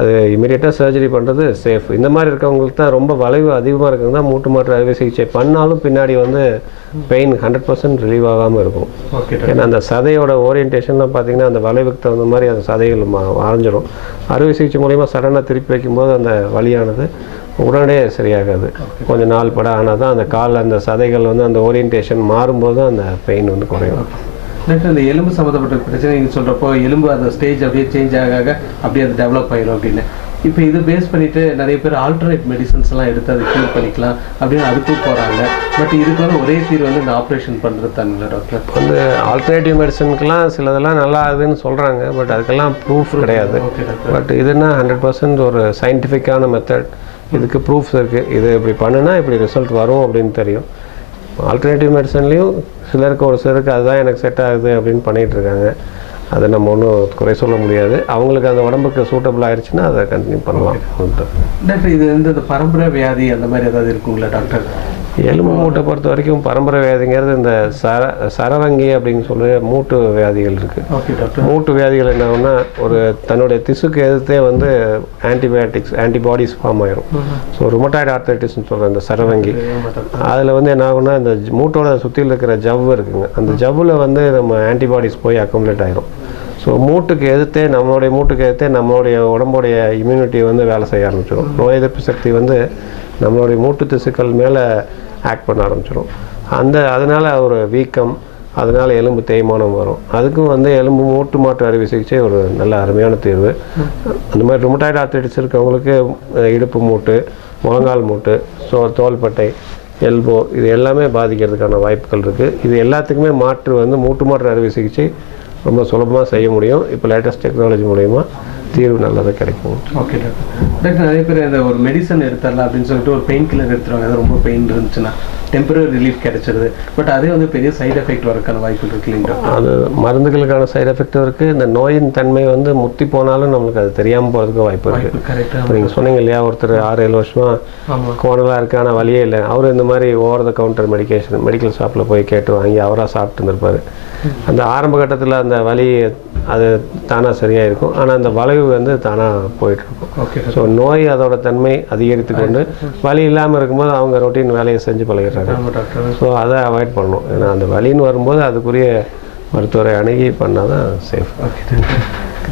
அது இமீடியட்டாக சர்ஜரி பண்ணுறது சேஃப். இந்த மாதிரி இருக்கவங்களுக்கு தான் ரொம்ப வளைவு அதிகமாக இருக்கிறது தான் மூட்டு மாற்று அறுவை சிகிச்சை பண்ணாலும் பின்னாடி வந்து பெயின் 100% ரிலீவ் ஆகாமல் இருக்கும். ஏன்னா அந்த சதையோட ஓரியன்டேஷன்லாம் பார்த்தீங்கன்னா அந்த வளைவுக்கு தகுந்த மாதிரி அந்த சதைகள் வரைஞ்சிரும். அறுவை சிகிச்சை மூலிமா சடனாக திருப்பி வைக்கும்போது அந்த வலியானது உடனே சரியாகாது. கொஞ்சம் நாள் பட ஆனால் தான் அந்த கால் அந்த சதைகள் வந்து அந்த ஓரியன்டேஷன் மாறும்போது தான் அந்த பெயின் வந்து குறையும். டாக்டர், இந்த எலும்பு சம்மந்தப்பட்ட பிரச்சனை நீங்கள் சொல்கிறப்போ எலும்பு அந்த ஸ்டேஜ் அப்படியே சேஞ்ச் ஆக அப்படியே அது டெவலப் ஆகிடும் அப்படின்னு. இப்போ இது பேஸ் பண்ணிவிட்டு நிறைய பேர் ஆல்டர்னேட் மெடிசன்ஸ்லாம் எடுத்து அதை க்யூர் பண்ணிக்கலாம் அப்படின்னு அதுக்கும் போகிறாங்க. பட் இதுக்கு வந்து ஒரே தீர்வு வந்து இந்த ஆப்ரேஷன் பண்ணுறது தானுங்களா டாக்டர்? வந்து ஆல்டர்னேட்டிவ் மெடிசனுக்கெல்லாம் சிலதெல்லாம் நல்லா ஆகுதுன்னு சொல்கிறாங்க, பட் அதுக்கெல்லாம் ப்ரூஃப் கிடையாது. பட் இதுனா 100% ஒரு சயின்டிஃபிக்கான மெத்தட். இதுக்கு ப்ரூஃப்ஸ் இருக்குது, இது இப்படி பண்ணுனா இப்படி ரிசல்ட் வரும் அப்படின்னு தெரியும். ஆல்டர்னேட்டிவ் மெடிசன்லேயும் சிலருக்கு அதுதான் எனக்கு செட் ஆகுது அப்படின்னு பண்ணிகிட்ருக்காங்க. அதை நம்ம ஒன்றும் குறை சொல்ல முடியாது. அவங்களுக்கு அந்த உடம்புக்கு சூட்டபிள் ஆயிடுச்சுன்னா அதை கண்டினியூ பண்ணலாம். டாக்டர், இது வந்து இந்த பரம்பரை வியாதி அந்த மாதிரி ஏதாவது இருக்குங்களா டாக்டர்? எலும்பு மூட்டை பொறுத்த வரைக்கும் பரம்பரை வியாதிங்கிறது இந்த சரவங்கி அப்படின்னு சொல்லி மூட்டு வியாதிகள் இருக்குது. மூட்டு வியாதிகள் என்னன்னா ஒரு தன்னுடைய திசுக்கு எதிர்த்தே வந்து ஆன்டிபாடிஸ் ஃபார்ம் ஆயிரும். ஸோ ருமட்டாய்டு ஆர்த்ரைட்டிஸ்ன்னு சொல்கிற இந்த சரவங்கி, அதில் வந்து என்ன ஆகும்னா இந்த மூட்டோட சுற்றியில் இருக்கிற ஜவ்வு இருக்குங்க, அந்த ஜவ்வில் வந்து நம்ம ஆன்டிபாடிஸ் போய் அக்குமுலேட் ஆயிரும். ஸோ மூட்டுக்கு எதிர்த்தே நம்மளுடைய உடம்புடைய இம்யூனிட்டி வந்து வேலை செய்ய ஆரம்பிச்சிடும். நோய் எதிர்ப்பு சக்தி வந்து நம்மளுடைய மூட்டு திசுக்கள் மேலே ஆக்ட் பண்ண ஆரம்பிச்சிடும். அதனால் ஒரு வீக்கம், அதனால் எலும்பு தேய்மானம் வரும். அதுக்கும் வந்து எலும்பு மூட்டு மாற்று அறுவை சிகிச்சை ஒரு நல்ல அருமையான தீர்வு. அந்த மாதிரி ருமட்டாய்டு ஆர்த்ரைட்டிஸ் இருக்கவங்களுக்கு இடுப்பு மூட்டு, முழங்கால் மூட்டு, தோள்பட்டை, எல்போ இது எல்லாமே பாதிக்கிறதுக்கான வாய்ப்புகள் இருக்குது. இது எல்லாத்துக்குமே மாற்று வந்து மூட்டு மாற்று அறுவை சிகிச்சை ரொம்ப சுலபமாக செய்ய முடியும். இப்போ லேட்டஸ்ட் டெக்னாலஜி மூலயமா தீர்வு நல்லதாக கிடைக்கும். ஓகே டாக்டர், நிறைய பேர் இந்த ஒரு மெடிசன் எடுத்துடலாம் அப்படின்னு சொல்லிட்டு ஒரு பெயின் கில்லர் எடுத்துருவாங்க. அது ரொம்ப பெயின் இருந்துச்சுன்னா டெம்பரரி ரிலீஃப் கிடைச்சிருது. பட் அதே வந்து பெரிய சைடு எஃபெக்ட் வரக்கான வாய்ப்பு இருக்கு இல்லைங்களா? அது மருந்துகளுக்கான சைடு எஃபெக்டும் இருக்குது. இந்த நோயின் தன்மை வந்து முத்தி போனாலும் நம்மளுக்கு அது தெரியாமல் போகிறதுக்கு வாய்ப்பு இருக்குது. கரெக்டாக நீங்கள் சொன்னீங்க இல்லையா, ஒருத்தர் 6-7 வருஷமாக கோணலாக இருக்கான வழியே இல்லை, அவர் இந்த மாதிரி ஓவர் த கவுண்டர் மெடிக்கல் ஷாப்பில் போய் கேட்டு வாங்கி அவராக சாப்பிட்டு இருந்திருப்பார். அந்த ஆரம்ப கட்டத்தில் அந்த வலி அது தானாக சரியாக இருக்கும், ஆனால் அந்த வளைவு வந்து தானாக போயிட்டுருக்கும். ஸோ நோய் அதோட தன்மை அதிகரித்து கொண்டு வலி இல்லாமல் இருக்கும்போது அவங்க ரொட்டீன் வேலையை செஞ்சு பழகிறாங்க. ஸோ அதை அவாய்ட் பண்ணணும். ஏன்னா அந்த வலின்னு வரும்போது அதுக்குரிய மருத்துவரை அணுகி பண்ணால் தான் சேஃப்.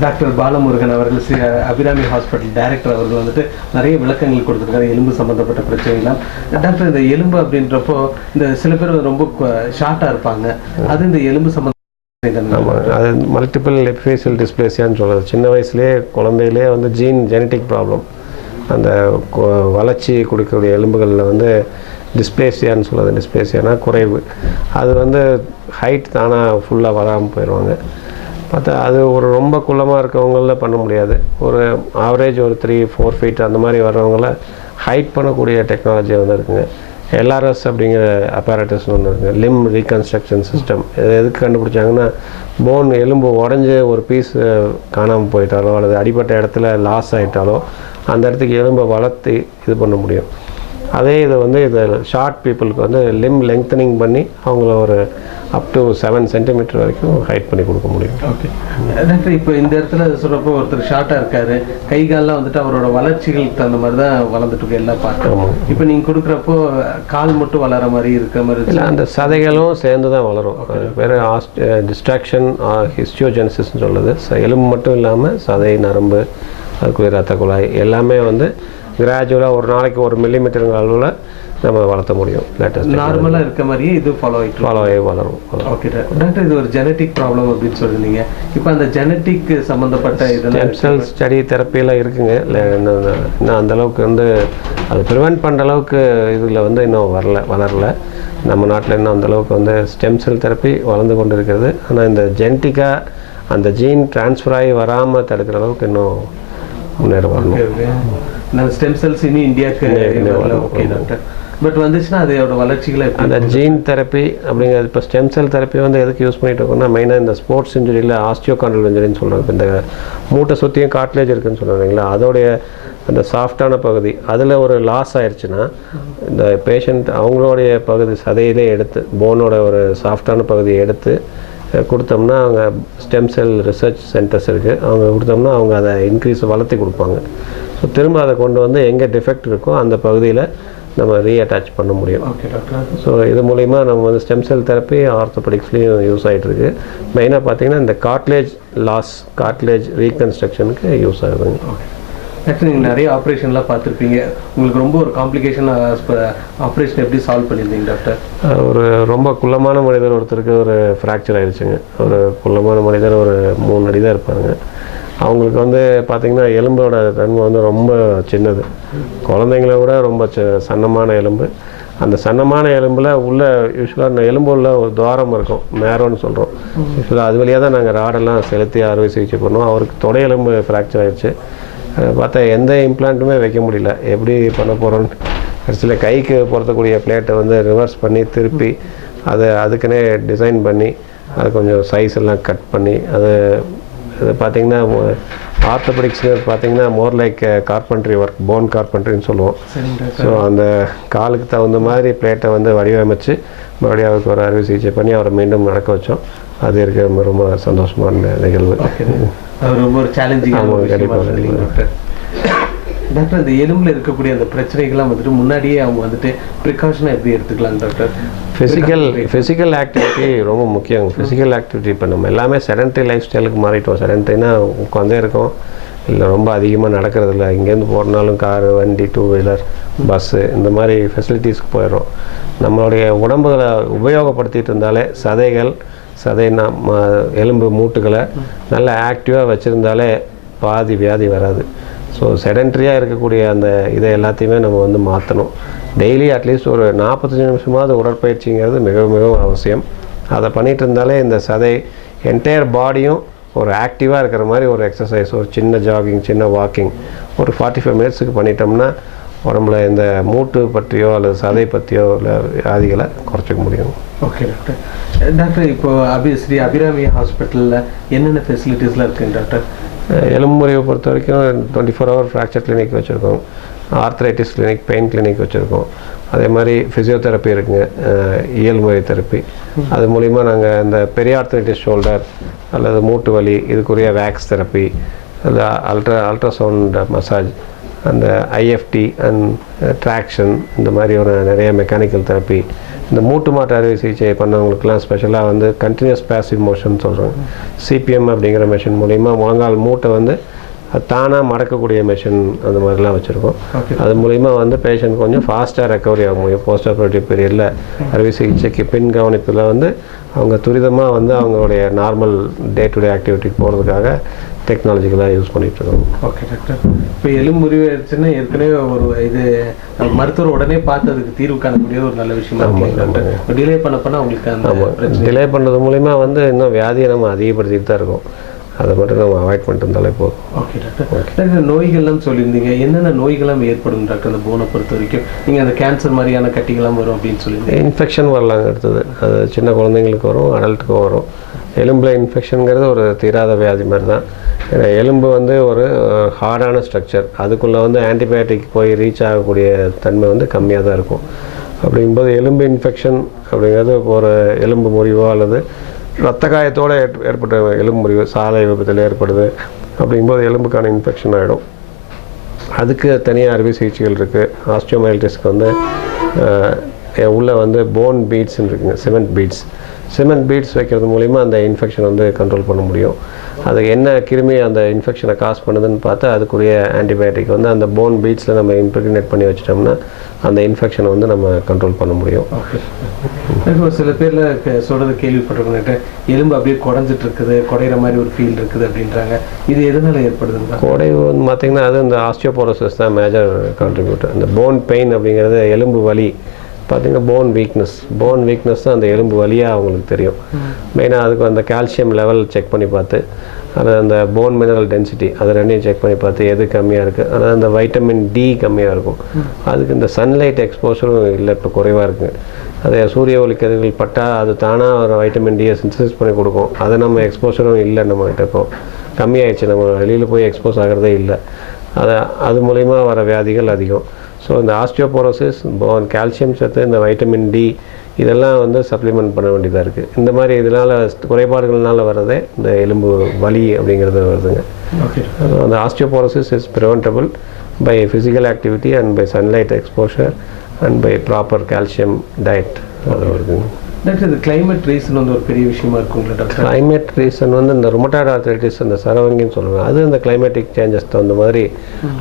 டாக்டர் பாலமுருகன் அவர்கள் ஸ்ரீ அபிராமி ஹாஸ்பிட்டல் டைரக்டர் அவர்கள் வந்துட்டு நிறைய விளக்கங்கள் கொடுத்துருக்காரு எலும்பு சம்மந்தப்பட்ட பிரச்சனைலாம். டாக்டர், இந்த எலும்பு அப்படின்றப்போ இந்த சில பேர் ரொம்ப ஷார்ட்டாக இருப்பாங்க, அது இந்த எலும்பு சம்மந்த அது மல்டிபிள் எபிஃபேசியல் டிஸ்பிளேசியான்னு சொல்கிறது. சின்ன வயசுலேயே குழந்தையிலே வந்து ஜெனட்டிக் ப்ராப்ளம், அந்த வளர்ச்சி கொடுக்கக்கூடிய எலும்புகளில் வந்து டிஸ்பிளேசியான்னு சொல்கிறது. டிஸ்பிளேசியானா குறைவு, அது வந்து ஹைட் தானாக ஃபுல்லாக வராமல் போயிடுவாங்க. பார்த்தா அது ஒரு ரொம்ப குள்ளமாக இருக்கவங்கள பண்ண முடியாது. ஒரு ஆவரேஜ் ஒரு 3-4 ஃபீட் அந்த மாதிரி வர்றவங்கள ஹைட் பண்ணக்கூடிய டெக்னாலஜி வந்து இருக்குங்க. எல்ஆர்எஸ் அப்படிங்கிற அப்பாரட்டஸ்னு ஒன்று இருக்குது, லிம் ரீகன்ஸ்ட்ரக்ஷன் சிஸ்டம். இது எதுக்கு கண்டுபிடிச்சாங்கன்னா, போன் எலும்பு உடஞ்சி ஒரு பீஸ் காணாமல் போயிட்டாலோ அல்லது அடிப்பட்ட இடத்துல லாஸ் ஆகிட்டாலோ அந்த இடத்துக்கு எலும்பை வளர்த்து இது பண்ண முடியும். அதே இதை வந்து இதை ஷார்ட் பீப்புளுக்கு வந்து லிம் லெங்தனிங் பண்ணி அவங்கள ஒரு அப் டு 7 சென்டிமீட்டர் வரைக்கும் ஹைட் பண்ணி கொடுக்க முடியும். ஓகே டாக்டர், இப்போ இந்த இடத்துல சொல்கிறப்போ ஒருத்தர் ஷார்ட்டாக இருக்காரு, கை கால்லாம் வந்துட்டு அவரோட வளர்ச்சிகளுக்கு தகுந்த மாதிரி தான் வளர்ந்துட்டு இருக்கு எல்லாம் பார்க்கணும். இப்போ நீங்கள் கொடுக்குறப்போ கால் மட்டும் வளர மாதிரி இருக்கிற மாதிரி இல்லை, அந்த சதைகளும் சேர்ந்து தான் வளரும். வேறு டிஸ்ட்ராக்ஷன் ஹிஸ்டியோஜெனசிஸ்ன்னு சொல்லுது. எலும்பு மட்டும் இல்லாமல் சதை, நரம்பு, அதுக்குரிய ரத்த குழாய் எல்லாமே வந்து கிராஜுவலாக ஒரு நாளைக்கு 1 மில்லிமீட்டருங்கிற அளவில் நம்ம வளர்த்த முடியும். லேட்டஸ்ட் நார்மலாக இருக்க மாதிரியே இது ஃபாலோ ஆகி வளரும். ஓகே டாக்டர், இது ஒரு ஜெனட்டிக் ப்ராப்ளம் அப்படின்னு சொல்லியிருந்தீங்க. இப்போ அந்த ஜெனட்டிக் சம்மந்தப்பட்ட ஸ்டெம் செல் ஸ்டடி தெரப்பியெல்லாம் இருக்குங்க. இல்லை இன்னும் அந்தளவுக்கு வந்து அது ப்ரிவெண்ட் பண்ணுற அளவுக்கு இதில் வந்து இன்னும் வளரல. நம்ம நாட்டில் இன்னும் அந்தளவுக்கு வந்து ஸ்டெம் செல் தெரப்பி வளர்ந்து கொண்டு இருக்கிறது. ஆனால் இந்த ஜெனட்டிக்காக அந்த ஜீன் டிரான்ஸ்ஃபர் ஆகி வராமல் தடுக்கிற அளவுக்கு இன்னும் முன்னேற வரணும். ஸ்டெம் செல்ஸ் இனி இந்தியாவுக்கு ஓகே டாக்டர், பட் வந்துச்சுன்னா அதோட வளர்ச்சிகளை அந்த ஜீன் தெரப்பி அப்படிங்கிறது. இப்போ ஸ்டெம் செல் தெரப்பி வந்து எதுக்கு யூஸ் பண்ணிட்டு இருக்கோம்னா, மெயினாக இந்த ஸ்போர்ட்ஸ் இன்ஜுரியில் ஆஸ்டியோகாண்ட்ரல் இன்ஜுரின்னு சொல்கிறாங்க. இந்த மூட்டை சுற்றியும் கார்ட்லேஜ் இருக்குதுன்னு சொல்கிறாங்களா, அதோடைய அந்த சாஃப்டான பகுதி அதில் ஒரு லாஸ் ஆயிடுச்சுன்னா இந்த பேஷண்ட் அவங்களுடைய பகுதி சதையிலே எடுத்து போனோட ஒரு சாஃப்டான பகுதியை எடுத்து கொடுத்தோம்னா அவங்க ஸ்டெம் செல் ரிசர்ச் சென்டர்ஸ் இருக்குது, அவங்க கொடுத்தோம்னா அவங்க அதை இன்க்ரீஸ் வளர்த்தி கொடுப்பாங்க. ஸோ திரும்ப அதை கொண்டு வந்து எங்கே டிஃபெக்ட் இருக்கோ அந்த பகுதியில் நம்ம ரீஅட்டாச் பண்ண முடியும். ஸோ இது மூலிமா நம்ம வந்து ஸ்டெம் செல் தெரப்பி ஆர்த்தோபெடிக்ஸ்லேயும் யூஸ் ஆகிட்டுருக்கு. மெயினாக பார்த்தீங்கன்னா இந்த கார்ட்லேஜ் லாஸ், கார்ட்லேஜ் ரீகன்ஸ்ட்ரக்ஷனுக்கு யூஸ் ஆகுதுங்க. ஆக்சுவலி நீங்கள் நிறைய ஆப்ரேஷன்லாம் பார்த்துருப்பீங்க, உங்களுக்கு ரொம்ப ஒரு காம்ப்ளிகேஷன் ஆப்ரேஷன் எப்படி சால்வ் பண்ணியிருந்தீங்க டாக்டர்? ஒரு ரொம்ப குள்ளமான மனிதர் ஒருத்தருக்கு ஒரு ஃப்ராக்சர் ஆயிடுச்சுங்க. ஒரு குள்ளமான மனிதர் ஒரு 3 அடி தான் இருப்பாங்க. அவங்களுக்கு வந்து பார்த்திங்கன்னா எலும்போட தன்மை வந்து ரொம்ப சின்னது, குழந்தைங்கள விட ரொம்ப சன்னமான எலும்பு. அந்த சன்னமான எலும்பில் உள்ள யூஸ்வலாக எலும்பு உள்ள ஒரு துவாரம் இருக்கும், மேரோன்னு சொல்கிறோம். யூஸ்வலாக அது வழியாக தான் நாங்கள் ராடெல்லாம் செலுத்தி அறுவை சிகிச்சை பண்ணோம். அவருக்கு தொடை எலும்பு ஃப்ராக்சர் ஆயிடுச்சு. பார்த்தா எந்த இம்ப்ளான்ட்டுமே வைக்க முடியல, எப்படி பண்ண போகிறோன்னு. கடைசியில் கைக்கு பொருத்தக்கூடிய பிளேட்டை வந்து ரிவர்ஸ் பண்ணி திருப்பி அதை அதுக்குன்னே டிசைன் பண்ணி அதை கொஞ்சம் சைஸ் எல்லாம் கட் பண்ணி அது பார்த்திங்கன்னா ஆர்த்தோபெடிக்ஸில் பார்த்திங்கன்னா more like carpentry work, bone கார்பென்ட்ரின்னு சொல்லுவோம். ஸோ அந்த காலுக்கு தகுந்த மாதிரி பிளேட்டை வந்து வடிவமைச்சு மறுபடியும் அவருக்கு ஒரு அறுவை சிகிச்சை பண்ணி அவரை மீண்டும் நடக்க வச்சோம். அது இருக்க ரொம்ப சந்தோஷமான நிகழ்வு. ரொம்ப ஒரு சேலஞ்சிங் டாக்டர். இந்த எலும்பில் இருக்கக்கூடிய அந்த பிரச்சனைகள்லாம் வந்துட்டு முன்னாடியே அவங்க வந்துட்டு ப்ரிகாஷனாக எப்படி எடுத்துக்கலாம் டாக்டர்? ஃபிசிக்கல் ஆக்டிவிட்டி ரொம்ப முக்கியம். ஃபிசிக்கல் ஆக்டிவிட்டி இப்போ நம்ம எல்லாமே செடன்ட்ரி லைஃப் ஸ்டைலுக்கு மாறிட்டோம். செடன்ட்ரினா உட்காந்தே இருக்கோம், இல்லை ரொம்ப அதிகமாக நடக்கிறது இல்லை. இங்கேருந்து போகிறனாலும் காரு, வண்டி, 2 வீலர், பஸ்ஸு இந்த மாதிரி ஃபெசிலிட்டிஸ்க்கு போயிடுறோம். நம்மளுடைய உடம்புகளை உபயோகப்படுத்திட்டு இருந்தாலே சதை எலும்பு மூட்டுகளை நல்லா ஆக்டிவாக வச்சுருந்தாலே பாதி வியாதி வராது. ஸோ செடன்ட்ரியாக இருக்கக்கூடிய அந்த இதை எல்லாத்தையுமே நம்ம வந்து மாற்றணும். டெய்லி அட்லீஸ்ட் ஒரு 45 நிமிஷமாவது உடற்பயிற்சிங்கிறது மிகவும் அவசியம். அதை பண்ணிகிட்டு இருந்தாலே இந்த சதை என்டையர் பாடியும் ஒரு ஆக்டிவாக இருக்கிற மாதிரி ஒரு எக்ஸசைஸ், ஒரு சின்ன ஜாகிங், சின்ன வாக்கிங் ஒரு 45 மினிட்ஸுக்கு பண்ணிட்டோம்னா உடம்புல இந்த மூட்டு பற்றியோ அல்லது சதை பற்றியோ உள்ள வியாதிகளை குறைச்சிக்க முடியும். Okay doctor. டாக்டர், இப்போ ஸ்ரீ அபிராமி ஹாஸ்பிட்டலில் என்னென்ன ஃபெசிலிட்டிஸ்லாம் இருக்குங்க டாக்டர்? எலும்பு முறிவை பொறுத்த வரைக்கும் 24 hour ஃப்ராக்சர் கிளினிக் வச்சுருக்கோம், ஆர்த்ரைட்டிஸ் கிளினிக், பெயின் கிளினிக் வச்சுருக்கோம். அதே மாதிரி ஃபிசியோதெரப்பி இருக்குங்க, இயல்முறை தெரப்பி. அது மூலிமா நாங்கள் இந்த பெரியார்த்ரைட்டிஸ் ஷோல்டர் அல்லது மூட்டு வலி இதுக்குரிய வேக்ஸ் தெரப்பி, அந்த அல்ட்ராசவுண்ட் மசாஜ், அந்த ஐஎஃப்டி அண்ட் ட்ராக்ஷன், இந்த மாதிரி ஒரு நிறைய மெக்கானிக்கல் தெரப்பி. இந்த மூட்டு மாற்று அறுவை சிகிச்சை பண்ணவங்களுக்குலாம் ஸ்பெஷலாக வந்து கண்டினியூஸ் பேசிவ் மோஷன் சொல்கிறோம், சிபிஎம் அப்படிங்கிற மெஷின் மூலிமா முழங்கால் மூட்டை வந்து தானாக மடக்கக்கூடிய மெஷின் அந்த மாதிரிலாம் வச்சுருக்கோம். அது மூலிமா வந்து பேஷண்ட் கொஞ்சம் ஃபாஸ்ட்டாக ரெக்கவரி ஆக முடியும். போஸ்ட் ஆப்ரேட்டிவ் பீரியடில் அறுவை சிகிச்சைக்கு பின் கவனிப்பில் வந்து அவங்க துரிதமாக வந்து அவங்களுடைய நார்மல் டே டு டே ஆக்டிவிட்டிக்கு போகிறதுக்காக டெக்னாலஜிக்கலாக யூஸ் பண்ணிகிட்ருக்கோம். Okay doctor. இப்போ எலும்பு முறிவு ஆயிடுச்சுன்னா ஏற்கனவே ஒரு இது மருத்துவர் உடனே பார்த்து அதுக்கு தீர்வு காணக்கூடிய ஒரு நல்ல விஷயமா டாக்டர். டிலே பண்ண அவங்களுக்கு அந்த டிலே பண்ணுறது மூலிமா வந்து இன்னும் வியாதியை நம்ம அதிகப்படுத்திட்டு தான் இருக்கோம். அதை மட்டும் நம்ம அவாய்ட் பண்ணிட்டு இருந்தாலே போதும். Okay doctor. டாக்டர், நோய்கள்லாம் சொல்லியிருந்தீங்க, என்னென்ன நோய்கள்லாம் ஏற்படும் டாக்டர் அந்த போனை பொறுத்த வரைக்கும்? நீங்கள் அந்த கேன்சர் மாதிரியான கட்டிகள்லாம் வரும் அப்படின்னு சொல்லியிருந்தீங்க. இன்ஃபெக்ஷன் வரலாங்க. அடுத்தது அது சின்ன குழந்தைங்களுக்கு வரும், அடல்ட்டுக்கும் வரும். எலும்பில் இன்ஃபெக்ஷனுங்கிறது ஒரு தீராத வியாதி மாதிரி தான். ஏன்னா எலும்பு வந்து ஒரு ஹார்டான ஸ்ட்ரக்சர், அதுக்குள்ளே வந்து ஆன்டிபயோட்டிக் போய் ரீச் ஆகக்கூடிய தன்மை வந்து கம்மியாக தான் இருக்கும். அப்படிங்கும்போது எலும்பு இன்ஃபெக்ஷன் அப்படிங்கிறது ஒரு எலும்பு முறிவோ அல்லது ரத்த காயத்தோடு ஏற்பட்ட எலும்பு முறிவு, சாலை விபத்தில் ஏற்படுது அப்படிங்கும்போது எலும்புக்கான இன்ஃபெக்ஷன் ஆகிடும். அதுக்கு தனியாக அறுவை சிகிச்சைகள் இருக்குது. ஆஸ்டியோமைல்டிஸ்க்கு வந்து உள்ளே வந்து போன் பீட்ஸ்ன்னு இருக்குங்க, சிமெண்ட் பீட்ஸ் வைக்கிறது மூலிமா அந்த இன்ஃபெக்ஷன் வந்து கண்ட்ரோல் பண்ண முடியும். அது என்ன கிருமி அந்த இன்ஃபெக்ஷனை காஸ் பண்ணுதுன்னு பார்த்தா அதுக்குரிய ஆன்டிபயோட்டிக் வந்து அந்த போன் பீட்ஸில் நம்ம இம்ப்ரிக்னேட் பண்ணி வச்சிட்டோம்னா அந்த இன்ஃபெக்ஷனை வந்து நம்ம கண்ட்ரோல் பண்ண முடியும். ஒரு சில பேரில் சொல்கிறது கேள்விப்பட்டிருக்கேன், எலும்பு அப்படியே குறைஞ்சிட்டு இருக்குது, குறையிற மாதிரி ஒரு ஃபீல் இருக்குது அப்படின்றாங்க. இது எதனால் ஏற்படுதுங்க? குறைவு வந்து பார்த்திங்கன்னா அது இந்த ஆஸ்டியோபோரோசிஸ் தான் மேஜர் கான்ட்ரிபியூட்டர். இந்த போன் பெயின் அப்படிங்கிறது எலும்பு வலி பார்த்திங்கன்னா போன் வீக்னஸ் தான் அந்த எலும்பு வலியாக அவங்களுக்கு தெரியும். மெயினாக அதுக்கு அந்த கால்சியம் லெவல் செக் பண்ணி பார்த்து, அது அந்த போன் மினரல் டென்சிட்டி அது ரெண்டையும் செக் பண்ணி பார்த்து எது கம்மியாக இருக்குது, அதாவது அந்த வைட்டமின் டி கம்மியாக இருக்கும். அதுக்கு இந்த சன்லைட் எக்ஸ்போஷரும் இல்லை, இப்போ குறைவாக இருக்குங்க. அதே சூரிய ஒளி கதிர்கள் பட்டால் அது தானாக ஒரு வைட்டமின் டியை சின்தசைஸ் பண்ணி கொடுக்கும். அதை நம்ம எக்ஸ்போஷரும் இல்லை, நம்மகிட்ட இப்போ கம்மியாயிடுச்சு, நம்ம வெளியில் போய் எக்ஸ்போஸ் ஆகிறதே இல்லை. அது மூலிமா வர வியாதிகள் அதிகம். ஸோ இந்த ஆஸ்டியோபோரோசிஸ், கால்சியம் சத்து, இந்த வைட்டமின் டி இதெல்லாம் வந்து சப்ளிமெண்ட் பண்ண வேண்டியதாக இருக்குது. இந்த மாதிரி இதனால் குறைபாடுகள்னால வர்றதே இந்த எலும்பு வலி அப்படிங்கிறது வருதுங்க. அந்த osteoporosis is preventable by physical activity and by sunlight exposure and by proper calcium diet. அது வருதுங்க. டாக்டர், இந்த கிளைமேட் ரீசன் வந்து ஒரு பெரிய விஷயமா இருக்குங்களா டாக்டர்? கிளைமேட் ரீசன் வந்து இந்த ருமட்டாய்டு ஆர்த்ரைட்டிஸ், அந்த சரவங்கின்னு சொல்லுவாங்க, அது இந்த கிளைமேட்டிக் சேஞ்சஸ் தகுந்த மாதிரி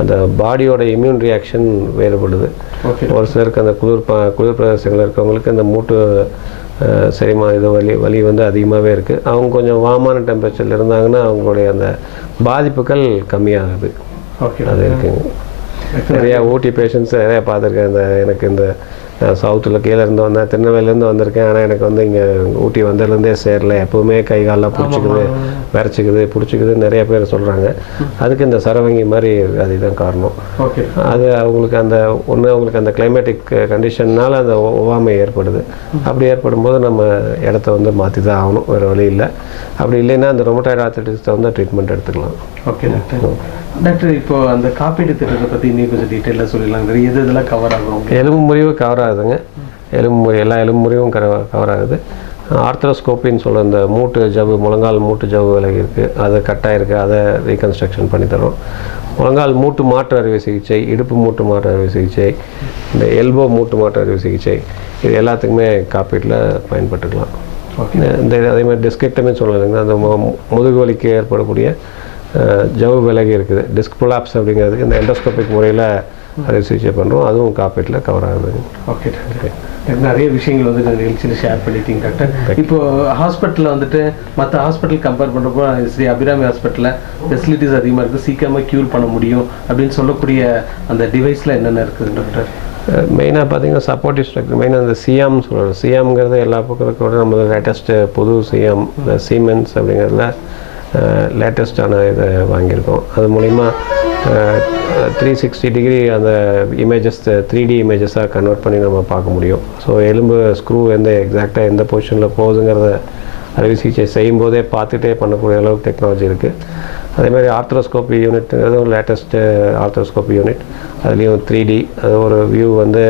அந்த பாடியோட இம்யூன் ரியாக்ஷன் வேறுபடுது. ஒரு சிலருக்கு அந்த குளிர் பிரதேசங்கள் இருக்கவங்களுக்கு அந்த மூட்டு சரிமா இது வலி வந்து அதிகமாகவே இருக்குது. அவங்க கொஞ்சம் வார்மான டெம்பரேச்சரில் இருந்தாங்கன்னா அவங்களுடைய அந்த பாதிப்புகள் கம்மியாகுது. அது இருக்குங்க. நிறையா ஊட்டி பேஷண்ட்ஸ் நிறையா பார்த்துருக்கேன். எனக்கு இந்த சவுத்தில் கீழே இருந்து வந்தேன், திருநெல்வேலியிலேருந்து வந்திருக்கேன், ஆனால் எனக்கு வந்து இங்கே ஊட்டி வந்ததுலேருந்தே சேரல, எப்போவுமே கை காலெலாம் பிடிச்சிக்குது, விரைச்சிக்குது, பிடிச்சிக்குது நிறைய பேர் சொல்கிறாங்க. அதுக்கு இந்த சரவங்கி மாதிரி அதுதான் காரணம். அது அவங்களுக்கு அவங்களுக்கு அந்த கிளைமேட்டிக் கண்டிஷன்னால் அந்த ஒவ்வாமை ஏற்படுது. அப்படி ஏற்படும் போது நம்ம இடத்த வந்து மாற்றி தான் ஆகணும், வேறு வழி இல்லை. அப்படி இல்லைன்னா அந்த ருமட்டாய்டு ஆர்த்ரைட்டிஸை வந்து ட்ரீட்மெண்ட் எடுத்துக்கலாம். Okay doctor. டாக்டர், இப்போ அந்த காப்பீடு திட்டத்தை பற்றி இன்னும் கொஞ்சம் டீட்டெயிலாக சொல்லிடலாம். இதெல்லாம் கவர் ஆகும்? எலும்பு முறிவு கவர் ஆகுதுங்க. எல்லா எலும்பு முறிவும் கவர் ஆகுது. ஆர்த்ரோஸ்கோப்பின்னு சொல்ல இந்த மூட்டு ஜவ்வு, முழங்கால் மூட்டு ஜவ்வு விலகி இருக்குது, அது கட்டாயிருக்கு, அதை ரீகன்ஸ்ட்ரக்ஷன் பண்ணித்தரோம். முழங்கால் மூட்டு மாற்று அறுவை சிகிச்சை, இடுப்பு மூட்டு மாற்று அறுவை சிகிச்சை, இந்த எல்போ மூட்டு மாற்று அறுவை சிகிச்சை, இது எல்லாத்துக்குமே காப்பீட்டில் பயன்பட்டுக்கலாம். அதே மாதிரி டிஸ்கெக்டமே சொல்லலைங்க, அந்த முதுகு வலிக்கு ஏற்படக்கூடிய ஜவ்வு விலகி இருக்குது, டிஸ்க் புலாப்ஸ் அப்படிங்கிறதுக்கு இந்த எண்டோஸ்கோபிக் முறையில் அறுவை சிகிச்சை பண்ணுறோம், அதுவும் காப்பீட்டில் கவர் ஆகுது. ஓகே டாக்டர், நிறைய விஷயங்கள் வந்து நிகழ்ச்சியில் ஷேர் பண்ணிட்டீங்க டாக்டர். இப்போ ஹாஸ்பிட்டலில் வந்துட்டு மற்ற ஹாஸ்பிட்டல் கம்பேர் பண்ணுறப்போ ஸ்ரீ அபிராமி ஹாஸ்பிட்டலில் ஃபெசிலிட்டிஸ் அதிகமாக இருக்குது, சீக்கிரமாக க்யூர் பண்ண முடியும் அப்படின்னு சொல்லக்கூடிய அந்த டிவைஸில் என்னென்ன இருக்குது டாக்டர்? மெயினாக பார்த்தீங்கன்னா சப்போர்ட்டிவ் ஸ்ட்ரக்சர், மெயினாக அந்த சிஎம் சொல்கிறோம். சிஎம்ங்கிறது எல்லா பக்கத்தோட நம்ம லேட்டஸ்ட்டு புது சிஎம், இந்த சீமென்ஸ் அப்படிங்கிறதுல லேட்டஸ்டான இதை வாங்கியிருக்கோம். அது மூலிமா 360 டிகிரி அந்த இமேஜஸ் 3D இமேஜஸாக கன்வெர்ட் பண்ணி நம்ம பார்க்க முடியும். ஸோ எலும்பு ஸ்க்ரூ எக்ஸாக்டாக எந்த பொசிஷனில் போகுதுங்கிறத அறுவை சிகிச்சை செய்யும் போதே பார்த்துட்டே பண்ணக்கூடிய அளவுக்கு டெக்னாலஜி இருக்குது. அதேமாதிரி ஆர்த்ரோஸ்கோபி யூனிட்ங்கிறது ஒரு லேட்டஸ்ட்டு ஆர்த்ரோஸ்கோபி யூனிட், அதுலேயும் 3D, அது ஒரு வியூ வந்து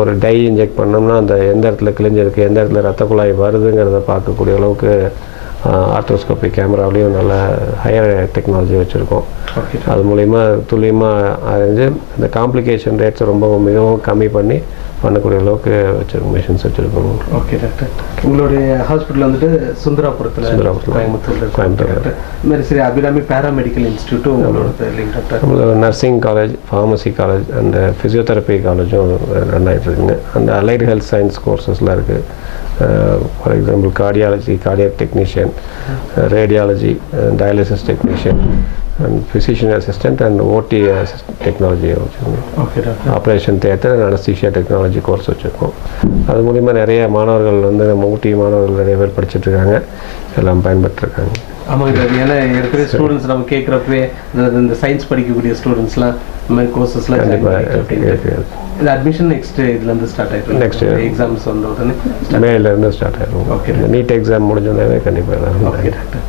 ஒரு டை இன்ஜெக்ட் பண்ணோம்னா அந்த எந்த இடத்துல கிழிஞ்சிருக்கு, எந்த இடத்துல ரத்த குழாய் வருதுங்கிறத பார்க்கக்கூடிய அளவுக்கு ஆர்த்ரோஸ்கோபி கேமராவிலையும் நல்ல ஹையர் டெக்னாலஜி வச்சுருக்கோம். அது மூலிமா துல்லியமாக அறிஞ்சு இந்த காம்ப்ளிகேஷன் ரேட்ஸை மிகவும் கம்மி பண்ணி பண்ணக்கூடிய அளவுக்கு வச்சுருக்கோம், மிஷின்ஸ் வச்சுருக்கோம். ஓகே டாக்டர், உங்களுடைய ஹாஸ்பிட்டல் வந்துட்டு சுந்தராபுரத்தில் கோயம்புத்தூர் மாதிரி ஸ்ரீ அபிராமி பேராமெடிக்கல் இன்ஸ்டியூட்டும் உங்களோட லிங்க் டாக்டர்? நம்மளோட nursing college, pharmacy college and physiotherapy காலேஜும் ரன் ஆகிட்டு இருக்குங்க. அந்த அலைடு ஹெல்த் சயின்ஸ் கோர்சஸ்லாம் இருக்குது. For example cardiology, cardiac technician, radiology, dialysis technician and physician assistant and ஓடி டெக்னாலஜி வச்சுருக்கோம். Okay doctor. Operation theatre and anaesthesia technology course வச்சுருக்கோம். அது மூலிமா நிறைய மாணவர்கள் வந்து நம்ம ஊட்டி மாணவர்கள் நிறைய பேர் படிச்சுட்ருக்காங்க, எல்லாம் பயன்பட்டுருக்காங்க. ஆமாங்க சார், ஏன்னா இருக்கிற ஸ்டூடெண்ட்ஸ் நம்ம கேட்குறப்பவே இந்த சயின்ஸ் படிக்கக்கூடிய ஸ்டூடெண்ட்ஸ்லாம் இந்த மாதிரி கோர்சஸ்லாம் கண்டிப்பாக இந்த அட்மிஷன் நெக்ஸ்ட் இதுலேருந்து ஸ்டார்ட் ஆகிடும். நெக்ஸ்ட் எக்ஸாம்ஸ் வந்த உடனே மேலேருந்து ஸ்டார்ட் ஆகிடும். ஓகே, நீட் எக்ஸாம் முடிஞ்சோடனே கண்டிப்பாக. ஓகே டாக்டர்,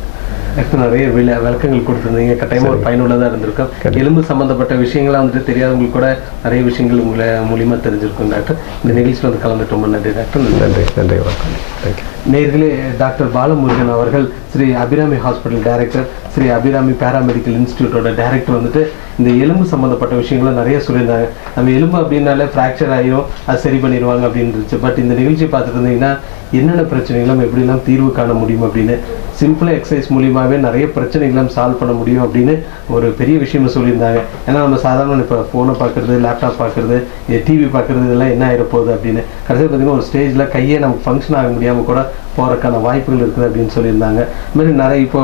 நிறைய விளக்கங்கள் கொடுத்துருந்தீங்க, கட்டாயமாக ஒரு பயனுள்ளதாக இருந்திருக்கும். எலும்பு சம்மந்தப்பட்ட விஷயங்கள்லாம் வந்துட்டு தெரியாதவங்களுக்கு கூட நிறைய விஷயங்கள் உங்களை மூலியமாக தெரிஞ்சிருக்கும் டாக்டர். இந்த நிகழ்ச்சியில் வந்து கலந்துட்டு ரொம்ப நன்றி டாக்டர். நன்றி நன்றி, வணக்கம். தேங்க்யூ. நேர்களே, டாக்டர் பாலமுருகன் அவர்கள் Sri Abirami hospital director, Sri Abirami paramedical இன்ஸ்டியூட்டோட டைரக்டர் வந்துட்டு இந்த எலும்பு சம்மந்தப்பட்ட விஷயங்களை நிறைய சொல்லியிருந்தாங்க. நம்ம எலும்பு அப்படின்னாலே ஃப்ராக்சர் ஆகிரும், அது சரி பண்ணிடுவாங்க அப்படின்னு இருந்துச்சு. பட் இந்த நிகழ்ச்சி பார்த்துட்டு இருந்தீங்கன்னா என்னென்ன பிரச்சனைகளும் எப்படிலாம் தீர்வு காண முடியும் அப்படின்னு, சிம்பிளாக எக்ஸசைஸ் மூலியமாகவே நிறைய பிரச்சனைகளும் சால்வ் பண்ண முடியும் அப்படின்னு ஒரு பெரிய விஷயமா சொல்லியிருந்தாங்க. ஏன்னா நம்ம சாதாரண இப்போ ஃபோனை பார்க்குறது, லேப்டாப் பார்க்குறது, டிவி பார்க்குறது, இதெல்லாம் என்ன ஆகிடப்போகுது அப்படின்னு கடைசியில் பார்த்திங்கன்னா ஒரு ஸ்டேஜில் கையே நமக்கு ஃபங்க்ஷன் ஆக முடியாமல் கூட போகிறதுக்கான வாய்ப்புகள் இருக்குது அப்படின்னு சொல்லியிருந்தாங்க. இதுமாதிரி நிறைய இப்போ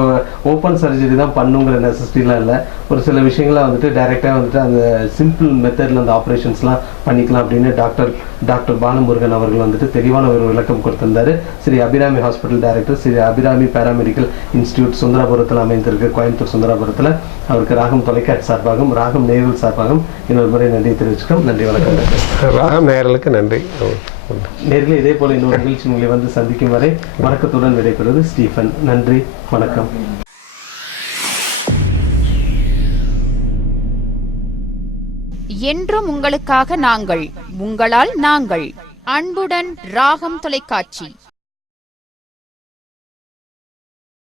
ஓப்பன் சர்ஜரி தான் பண்ணுங்கிற நெசசிட்டிலாம் இல்லை, ஒரு சில விஷயங்களாக வந்துட்டு டைரெக்டாக வந்துட்டு அந்த சிம்பிள் மெத்தடில் அந்த ஆப்ரேஷன்ஸ்லாம் பண்ணிக்கலாம் அப்படின்னு டாக்டர் பாலமுருகன் அவர்கள் வந்துட்டு தெளிவான ஒரு விளக்கம் கொடுத்திருந்தாரு. Sri Abirami hospital director, Sri Abirami paramedical institute சுந்தராபுரத்தில் அமைந்திருக்கு, கோயம்புத்தூர் சுந்தராபுரத்தில். அவருக்கு ராகம் தொலைக்காட்சி சார்பாகவும் ராகம் நேயர்கள் சார்பாகவும் இன்னொரு முறை நன்றி தெரிவிச்சுக்கிறோம். நன்றி, வணக்கம் டாக்டர். ராகம் நேயர்களுக்கு நன்றி. நேரில் இதே போல இன்னொரு நிகழ்ச்சி உங்களை வந்து சந்திக்கும் வரை வணக்கத்துடன் விடைபெறுவது ஸ்டீஃபன். நன்றி, வணக்கம். என்றும் உங்களுக்காக நாங்கள், உங்களால் நாங்கள். அன்புடன் ராகம் தொலைக்காட்சி.